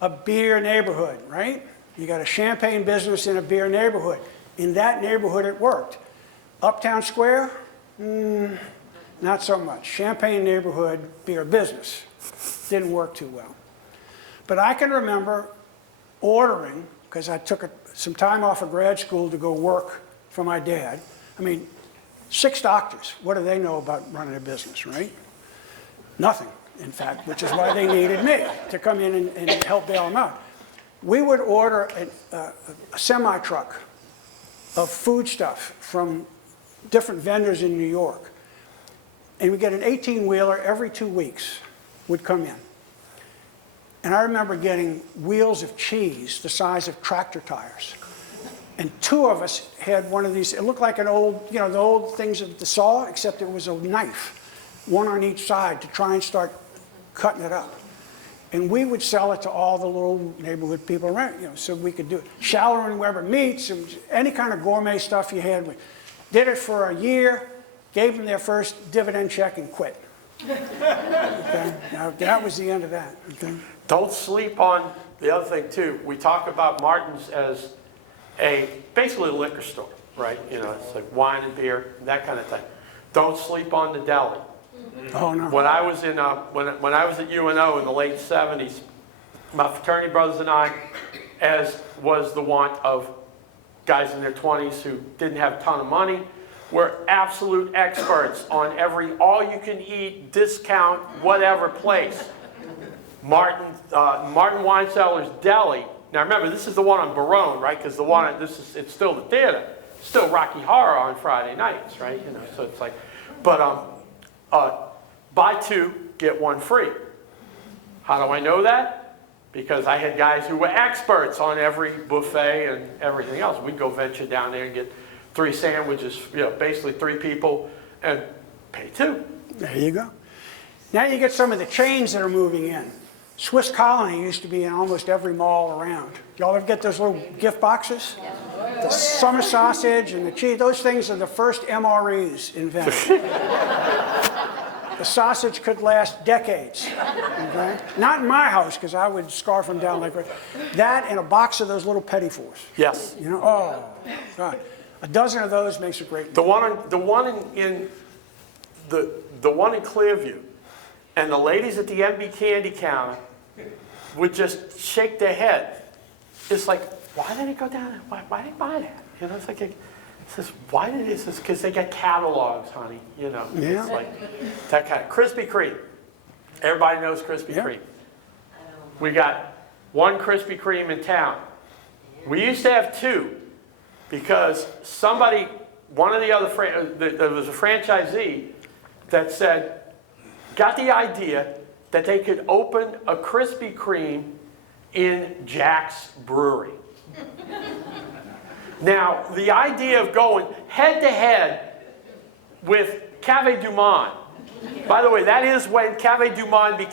a beer neighborhood, right? You got a champagne business in a beer neighborhood. In that neighborhood, it worked. Uptown Square, not so much. Champagne neighborhood, beer business. Didn't work too well. But I can remember ordering, because I took some time off of grad school to go work for my dad. I mean, 6 doctors, what do they know about running a business, right? Nothing, in fact, which is why they needed me to come in and help bail them out. We would order a semi-truck of food stuff from different vendors in New York. And we get an 18-wheeler every 2 weeks would come in. And I remember getting wheels of cheese the size of tractor tires. And two of us had one of these, it looked like an old, you know, the old things of the saw, except it was a knife, one on each side to try and start cutting it up. And we would sell it to all the little neighborhood people around, you know, so we could do it. Shallow and Weber meats, and any kind of gourmet stuff you had. We did it for a year, gave them their first dividend check and quit. Okay? Now, that was the end of that. Okay? Don't sleep on the other thing too. We talk about Martin's as basically a liquor store, right? You know, it's like wine and beer, that kind of thing. Don't sleep on the deli. Oh, no. When I was in when I was at UNO in the late 70s, my fraternity brothers and I, as was the want of guys in their 20s who didn't have a ton of money, were absolute experts on every all-you-can-eat, discount, whatever place. Martin Wine Cellars Deli. Now remember, this is the one on Barone, right? Because the one it's still the theater, still Rocky Horror on Friday nights, right? You know, so it's like, but buy two, get one free. How do I know that? Because I had guys who were experts on every buffet and everything else. We'd go venture down there and get 3 sandwiches, you know, basically 3 people, and pay 2. There you go. Now you get some of the chains that are moving in. Swiss Colony used to be in almost every mall around. Y'all ever get those little gift boxes? The summer sausage and the cheese, those things are the first MREs invented. The sausage could last decades. Okay? Not in my house, because I would scarf them down like that, and a box of those little petit fours. Yes. You know, oh, God. A dozen of those makes a great The one in Clearview, and the ladies at the MB candy counter would just shake their head. It's like, why did it go down? Why did they buy that? You know, it's like, why did this? It's because they got catalogs, honey. You know, Yeah. It's like that kind of Krispy Kreme. Everybody knows Krispy Yeah. Kreme. We got one Krispy Kreme in town. We used to have 2 because somebody, one of the other, there was a franchisee that said, got the idea that they could open a Krispy Kreme in Jack's Brewery. Now, the idea of going head-to-head with Café du Monde. By the way, that is when Café du Monde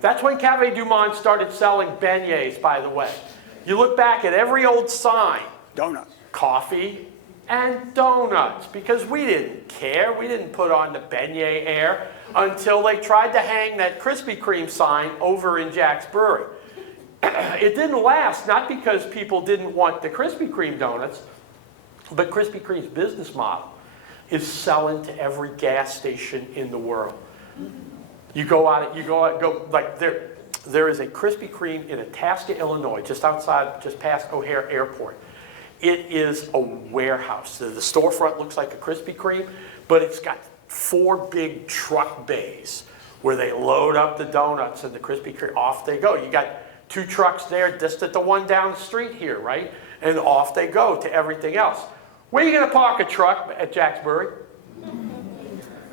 that's when Café du Monde started selling beignets, by the way. You look back at every old sign. donuts. Coffee and donuts, because we didn't care. We didn't put on the beignet air until they tried to hang that Krispy Kreme sign over in Jack's Brewery. It didn't last, not because people didn't want the Krispy Kreme donuts, but Krispy Kreme's business model is selling to every gas station in the world. You go out, like there is a Krispy Kreme in Itasca, Illinois, just past O'Hare Airport. It is a warehouse. The storefront looks like a Krispy Kreme, but it's got 4 big truck bays where they load up the donuts and the Krispy Kreme. Off they go. You got 2 trucks there, just at the one down the street here, right? And off they go to everything else. Where are you going to park a truck at Jack's Brewery?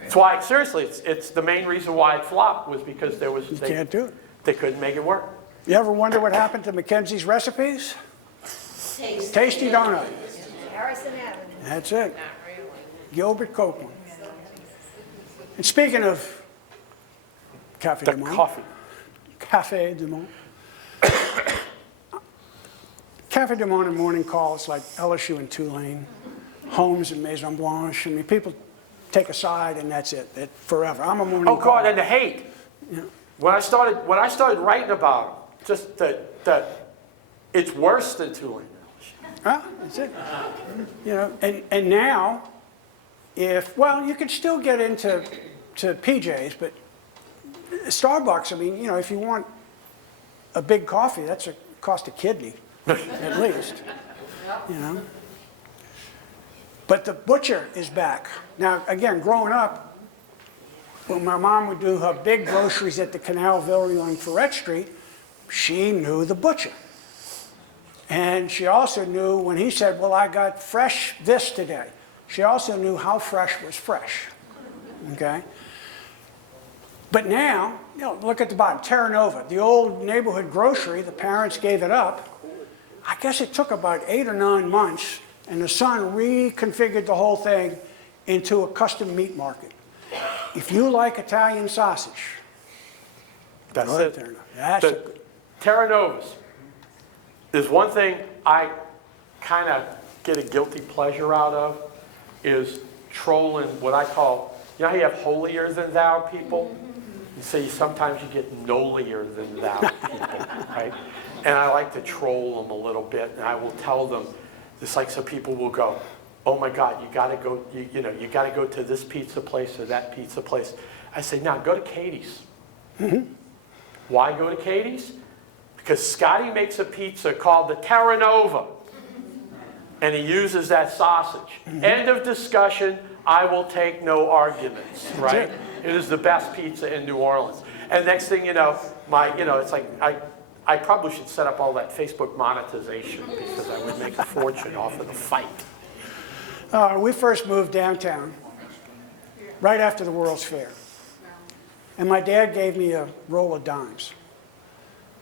That's why, seriously, it's the main reason why it flopped was because Can't do it. they couldn't make it work. You ever wonder what happened to Mackenzie's recipes? Tasty donut. Harrison Avenue. That's it. Gilbert Copeland. And speaking of Café The du Monde. coffee. Café du Monde. Café du Monde and Morning Call, it's like LSU and Tulane, Holmes and Maison Blanche. I mean, people take a side and that's it. Forever. I'm a Morning Oh Call. God, and the hate. Yeah. When I started writing about them, just that it's worse than Tulane. Ah, that's it. You know, and now, you could still get into PJs, but Starbucks, I mean, you know, if you want a big coffee, that's a cost a kidney, at least, you know. But the butcher is back. Now, again, growing up, when my mom would do her big groceries at the Canal Streetcar on Ferret Street, she knew the butcher. And she also knew when he said, well, I got fresh this today. She also knew how fresh was fresh, okay? But now, you know, look at the bottom, Terra Nova, the old neighborhood grocery, the parents gave it up. I guess it took about 8 or 9 months, and the son reconfigured the whole thing into a custom meat market. If you like Italian sausage, That's go ahead, it. Terra Nova. That's The Terra Novas is one thing I kind of get a guilty pleasure out of, is trolling what I call, you know how you have holier than thou people? You say sometimes you get nolier than thou people, right? And I like to troll them a little bit, and I will tell them, it's like some people will go, oh my God, you gotta go, you know, you gotta go to this pizza place or that pizza place. I say, now go to Katie's. Why go to Katie's? Because Scotty makes a pizza called the Terra Nova, and he uses that sausage. End of discussion. I will take no arguments, right? It is the best pizza in New Orleans. And next thing you know, it's like, I probably should set up all that Facebook monetization because I would make a fortune off of the fight. We first moved downtown right after the World's Fair. And my dad gave me a roll of dimes.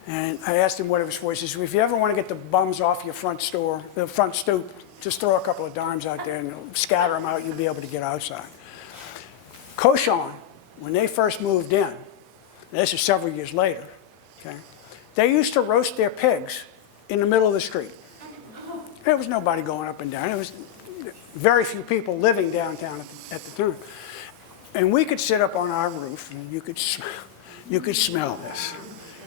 And I asked him what it was for. He says, if you ever want to get the bums off your front stoop, just throw a couple of dimes out there and scatter them out, you'll be able to get outside. Cochon, when they first moved in, this is several years later, okay, they used to roast their pigs in the middle of the street. There was nobody going up and down. It was very few people living downtown at the time. And we could sit up on our roof and you could smell this.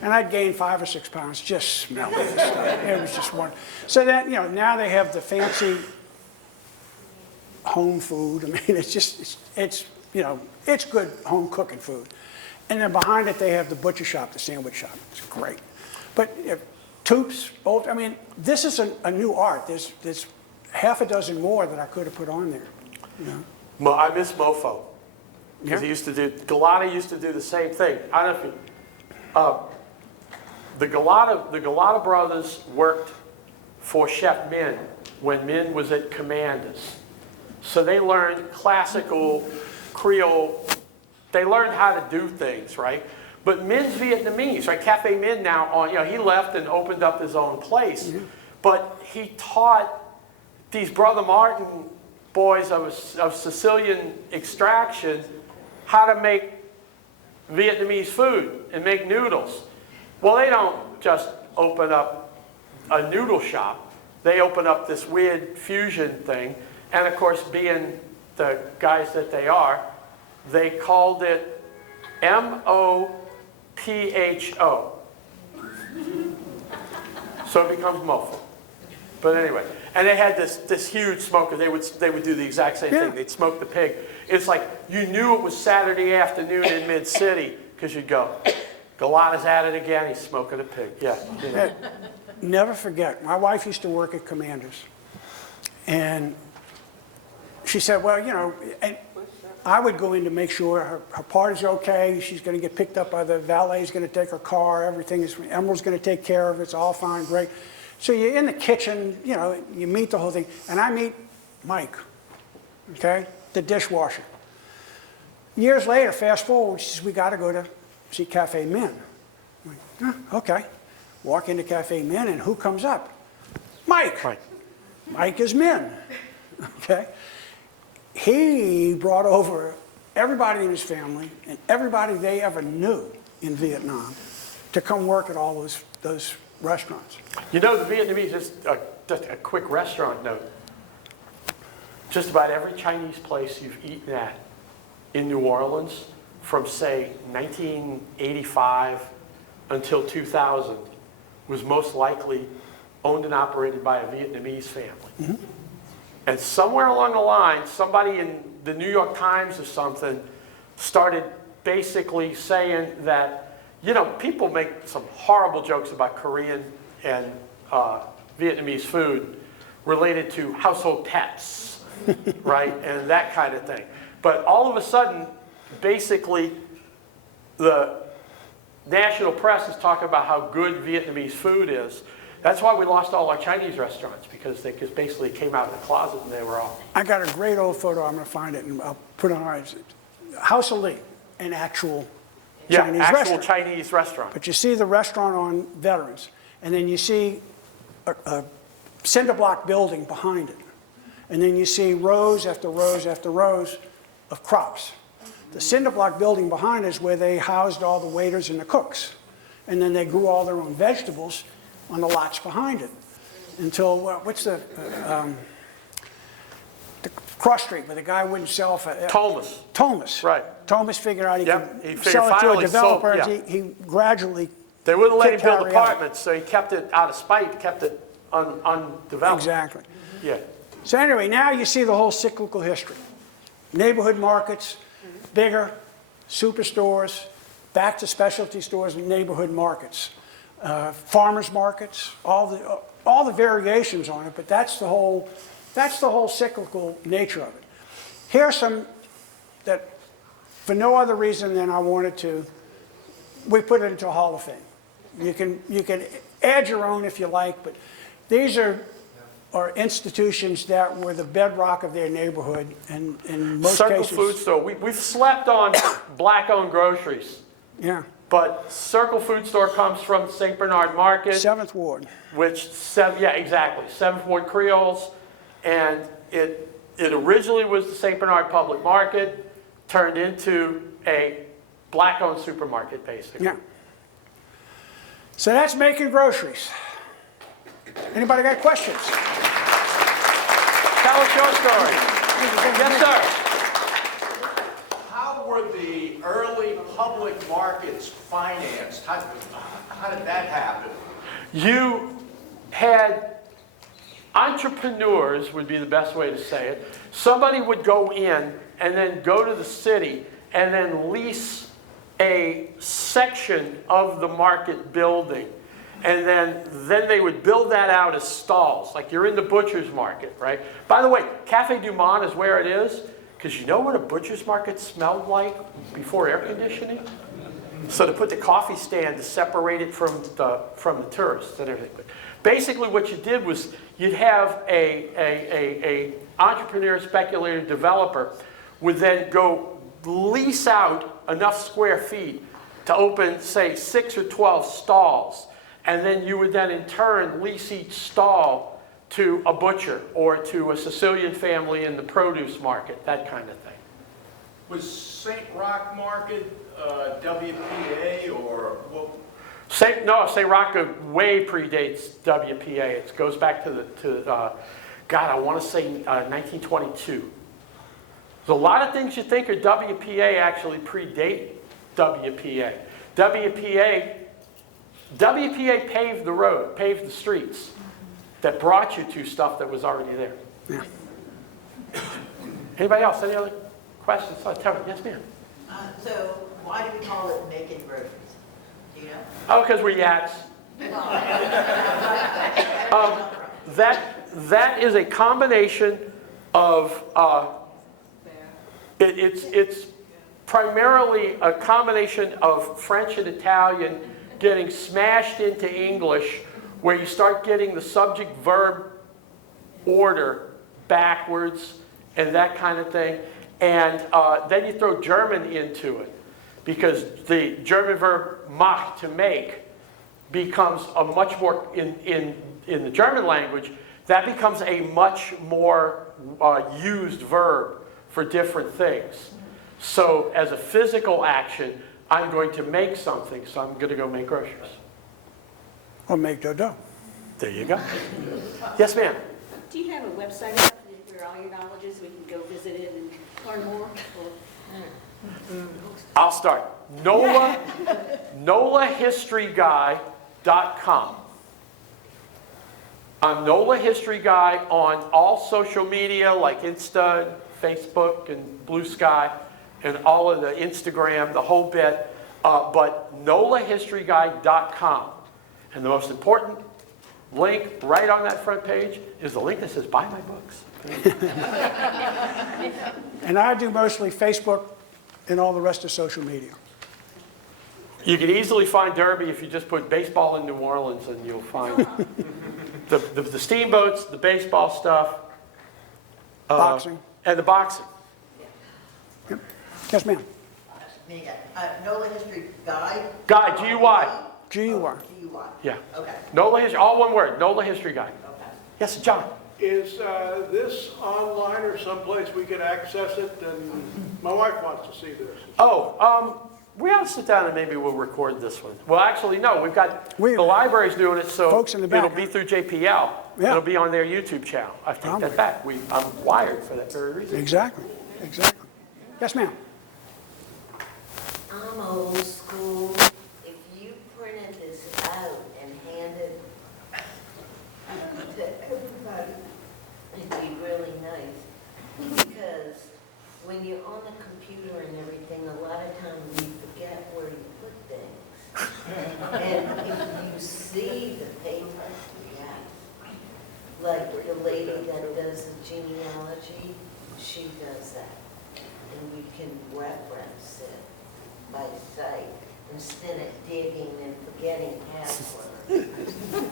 And I'd gain 5 or 6 pounds just smelling this stuff. It was just one. So that, you know, now they have the fancy home food. I mean, it's you know, it's good home cooking food. And then behind it, they have the butcher shop, the sandwich shop. It's great. But toops, I mean, this is a new art. There's half a dozen more that I could have put on there. You know? I miss Mofo. Because Galata used to do the same thing. I don't know if you, the Galata brothers worked for Chef Min when Min was at Commander's. So they learned classical Creole, they learned how to do things, right? But Min's Vietnamese, right? Cafe Min now, you know, he left and opened up his own place. Mm-hmm. But he taught these Brother Martin boys of Sicilian extraction how to make Vietnamese food and make noodles. Well, they don't just open up a noodle shop. They open up this weird fusion thing. And of course, being the guys that they are, they called it MOPHO. So it becomes Mofo. But anyway, and they had this huge smoker. They would do the exact same thing. They'd smoke the pig. It's like you knew it was Saturday afternoon in Mid-City because you'd go, Galata's at it again. He's smoking a pig. Yeah. You know. Never forget. My wife used to work at Commander's, and she said, well, you know, and I would go in to make sure her party's okay. She's going to get picked up by the valet's going to take her car. Everything is, Emerald's going to take care of it. It's all fine, great. So you're in the kitchen, you know, you meet the whole thing. And I meet Mike, okay, the dishwasher. Years later, fast forward, she says, we got to go to see Cafe Min. I'm like, okay. Walk into Cafe Min, and who comes up? Mike. Mike is Min, okay? He brought over everybody in his family and everybody they ever knew in Vietnam to come work at all those restaurants. You know, the Vietnamese, just a quick restaurant note. Just about every Chinese place you've eaten at in New Orleans from, say, 1985 until 2000 was most likely owned and operated by a Vietnamese family. Mm-hmm. And somewhere along the line, somebody in the New York Times or something started basically saying that, you know, people make some horrible jokes about Korean and Vietnamese food related to household pets, right? And that kind of thing. But all of a sudden, basically, the national press is talking about how good Vietnamese food is. That's why we lost all our Chinese restaurants, because they just basically came out of the closet and they were all. I got a great old photo. I'm going to find it and I'll put it on ours. House of Lee, an actual Yeah, Chinese actual restaurant. Chinese restaurant. But you see the restaurant on Veterans, and then you see a cinder block building behind it. And then you see rows after rows after rows of crops. The cinder block building behind is where they housed all the waiters and the cooks. And then they grew all their own vegetables on the lots behind it. Until, what's the cross street where the guy wouldn't sell for... Thomas. Thomas. Right. Thomas figured out he Yep, he could figured sell it to a finally sold- developer. yeah. He gradually... They wouldn't let him kicked build Harry out. apartments, so he kept it out of spite, kept it undeveloped. Exactly. Yeah. So anyway, now you see the whole cyclical history. Neighborhood markets, bigger, superstores, back to specialty stores and neighborhood markets. Farmers markets, all the variations on it, but that's the whole cyclical nature of it. Here's some that, for no other reason than I wanted to, we put it into a Hall of Fame. You can add your own if you like, but these are institutions that were the bedrock of their neighborhood, and in most Circle cases... Food Store. We've slept on black-owned groceries, Yeah, but Circle Food Store comes from St. Bernard Market, 7th Ward. which, yeah, exactly, 7th Ward Creoles, and it originally was the St. Bernard Public Market, turned into a black-owned supermarket, basically. Yeah. So that's Makin Groceries. Anybody got questions? Tell us your story. Yes, sir. How were the early public markets financed? How did that happen? You had entrepreneurs, would be the best way to say it. Somebody would go in and then go to the city and then lease a section of the market building. And then they would build that out as stalls, like you're in the butcher's market, right? By the way, Cafe Du Monde is where it is, because you know what a butcher's market smelled like before air conditioning? So to put the coffee stand to separate it from the tourists and everything. But basically what you did was you'd have a entrepreneur, speculator, developer would then go lease out enough square feet to open, say, 6 or 12 stalls. And then you would then in turn lease each stall to a butcher or to a Sicilian family in the produce market, that kind of thing. Was St. Roch Market WPA or what? St. Roch way predates WPA. It goes back to God, I want to say 1922. There's a lot of things you think are WPA actually predate WPA. WPA paved the road, paved the streets that brought you to stuff that was already there. Yeah. Anybody else? Any other questions? Tell me. Yes, ma'am. So why do we call it Makin Groceries? Do you know? Oh, because we're yats. That is a combination of, it's primarily a combination of French and Italian getting smashed into English, where you start getting the subject-verb order backwards and that kind of thing. And then you throw German into it, because the German verb mach, to make, becomes a much more, in the German language, that becomes a much more used verb for different things. So as a physical action, I'm going to make something, so I'm going to go make groceries. Or make dodo. There you go. Yes, ma'am. Do you have a website up where all your knowledge is, we can go visit it and learn more? I'll start. NOLAhistoryguy.com. I'm NOLA History Guy on all social media like Insta, Facebook, and Blue Sky, and all of the Instagram, the whole bit. But NOLAhistoryguy.com. And the most important link right on that front page is the link that says buy my books. And I do mostly Facebook and all the rest of social media. You can easily find Derby if you just put baseball in New Orleans, and you'll find the steamboats, the baseball stuff. Boxing. And the boxing. Yep. Yes, ma'am. Me again. NOLA History Guide? Guide, G-U-Y. GUR. GUI. Yeah. Okay, NOLA History, all one word, NOLA History Guide. okay. Yes, John? Is this online or someplace we can access it? And my wife wants to see this. Oh, we ought to sit down and maybe we'll record this one. Well, actually, no, we've got, We- the library's doing it, so Folks in the back, it'll be through JPL. Yeah. It'll be on their YouTube channel. I take Probably. that back. I'm wired for that very reason. Exactly, exactly. Yes, ma'am. I'm old school. If you printed this out and handed to everybody, it'd be really nice. Because when you're on the computer and everything, a lot of times you forget where you put things. And if you see the paper, like the lady that does the genealogy, she does that. And we can reference it by sight instead of digging and forgetting password.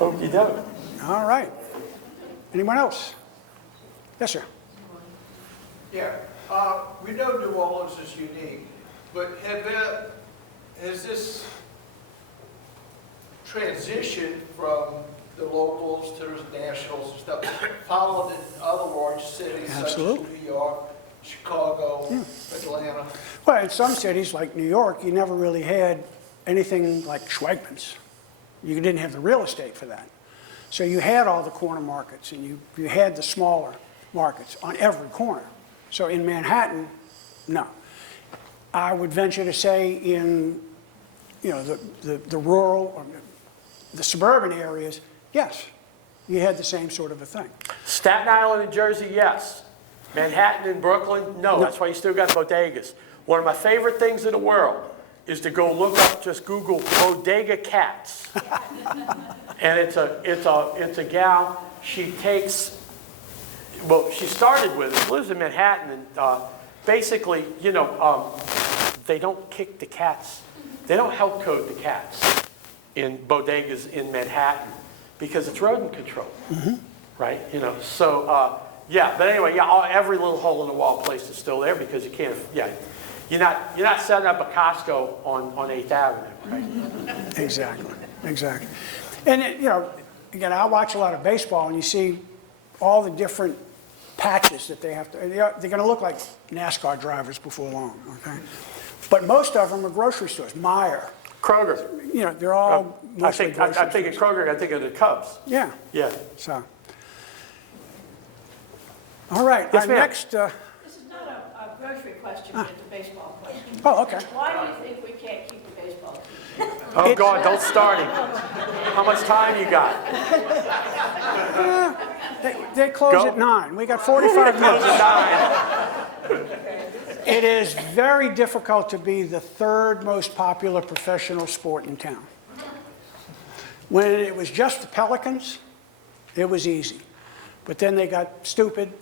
Okey doke. All right. Anyone else? Yes, sir. Yeah, we know New Orleans is unique, but has this transition from the locals to the nationals and stuff followed in other large cities such as Absolutely. New York, Chicago, Atlanta? Well, in some cities like New York, you never really had anything like Schwegmann's. You didn't have the real estate for that. So you had all the corner markets and you had the smaller markets on every corner. So in Manhattan, no. I would venture to say in, you know, the rural or the suburban areas, yes, you had the same sort of a thing. Staten Island and Jersey, yes. Manhattan and Brooklyn, no. That's why you still got bodegas. One of my favorite things in the world is to go look up, just Google bodega cats. And it's a gal, she takes, well, she started with it, lives in Manhattan, and basically, you know, they don't kick the cats. They don't help code the cats in bodegas in Manhattan because it's rodent control, right? You know, so, yeah, but anyway, yeah, every little hole in the wall place is still there because you can't, yeah. You're not setting up a Costco on 8th Avenue, right? Exactly, exactly. And, you know, again, I watch a lot of baseball and you see all the different patches that they have to, they're going to look like NASCAR drivers before long, okay? But most of them are grocery stores, Meijer, Kroger. you know, they're all I mostly think grocery of stores. Kroger, I think of the Cubs. Yeah, Yeah. so. All right, Yes, our ma'am. next, This is not a grocery question, it's a baseball question. oh, okay. Why do you think we can't keep the baseball team? Oh, God, don't start him. How much time you got? They close Go. at 9. We got 45 Close minutes. at 9. It is very difficult to be the third most popular professional sport in town. When it was just the Pelicans, it was easy. But then they got stupid,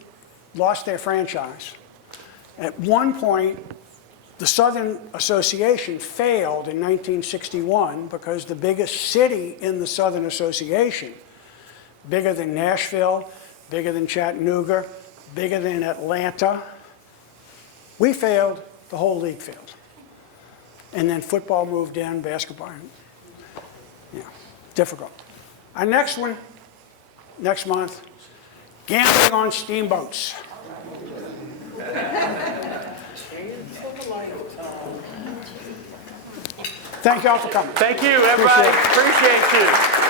lost their franchise. At one point, the Southern Association failed in 1961 because the biggest city in the Southern Association, bigger than Nashville, bigger than Chattanooga, bigger than Atlanta, we failed, the whole league failed. And then football moved in, basketball. Yeah, difficult. Our next one, next month, gambling on steamboats. Thank you all for coming. Thank you, everybody. Appreciate you.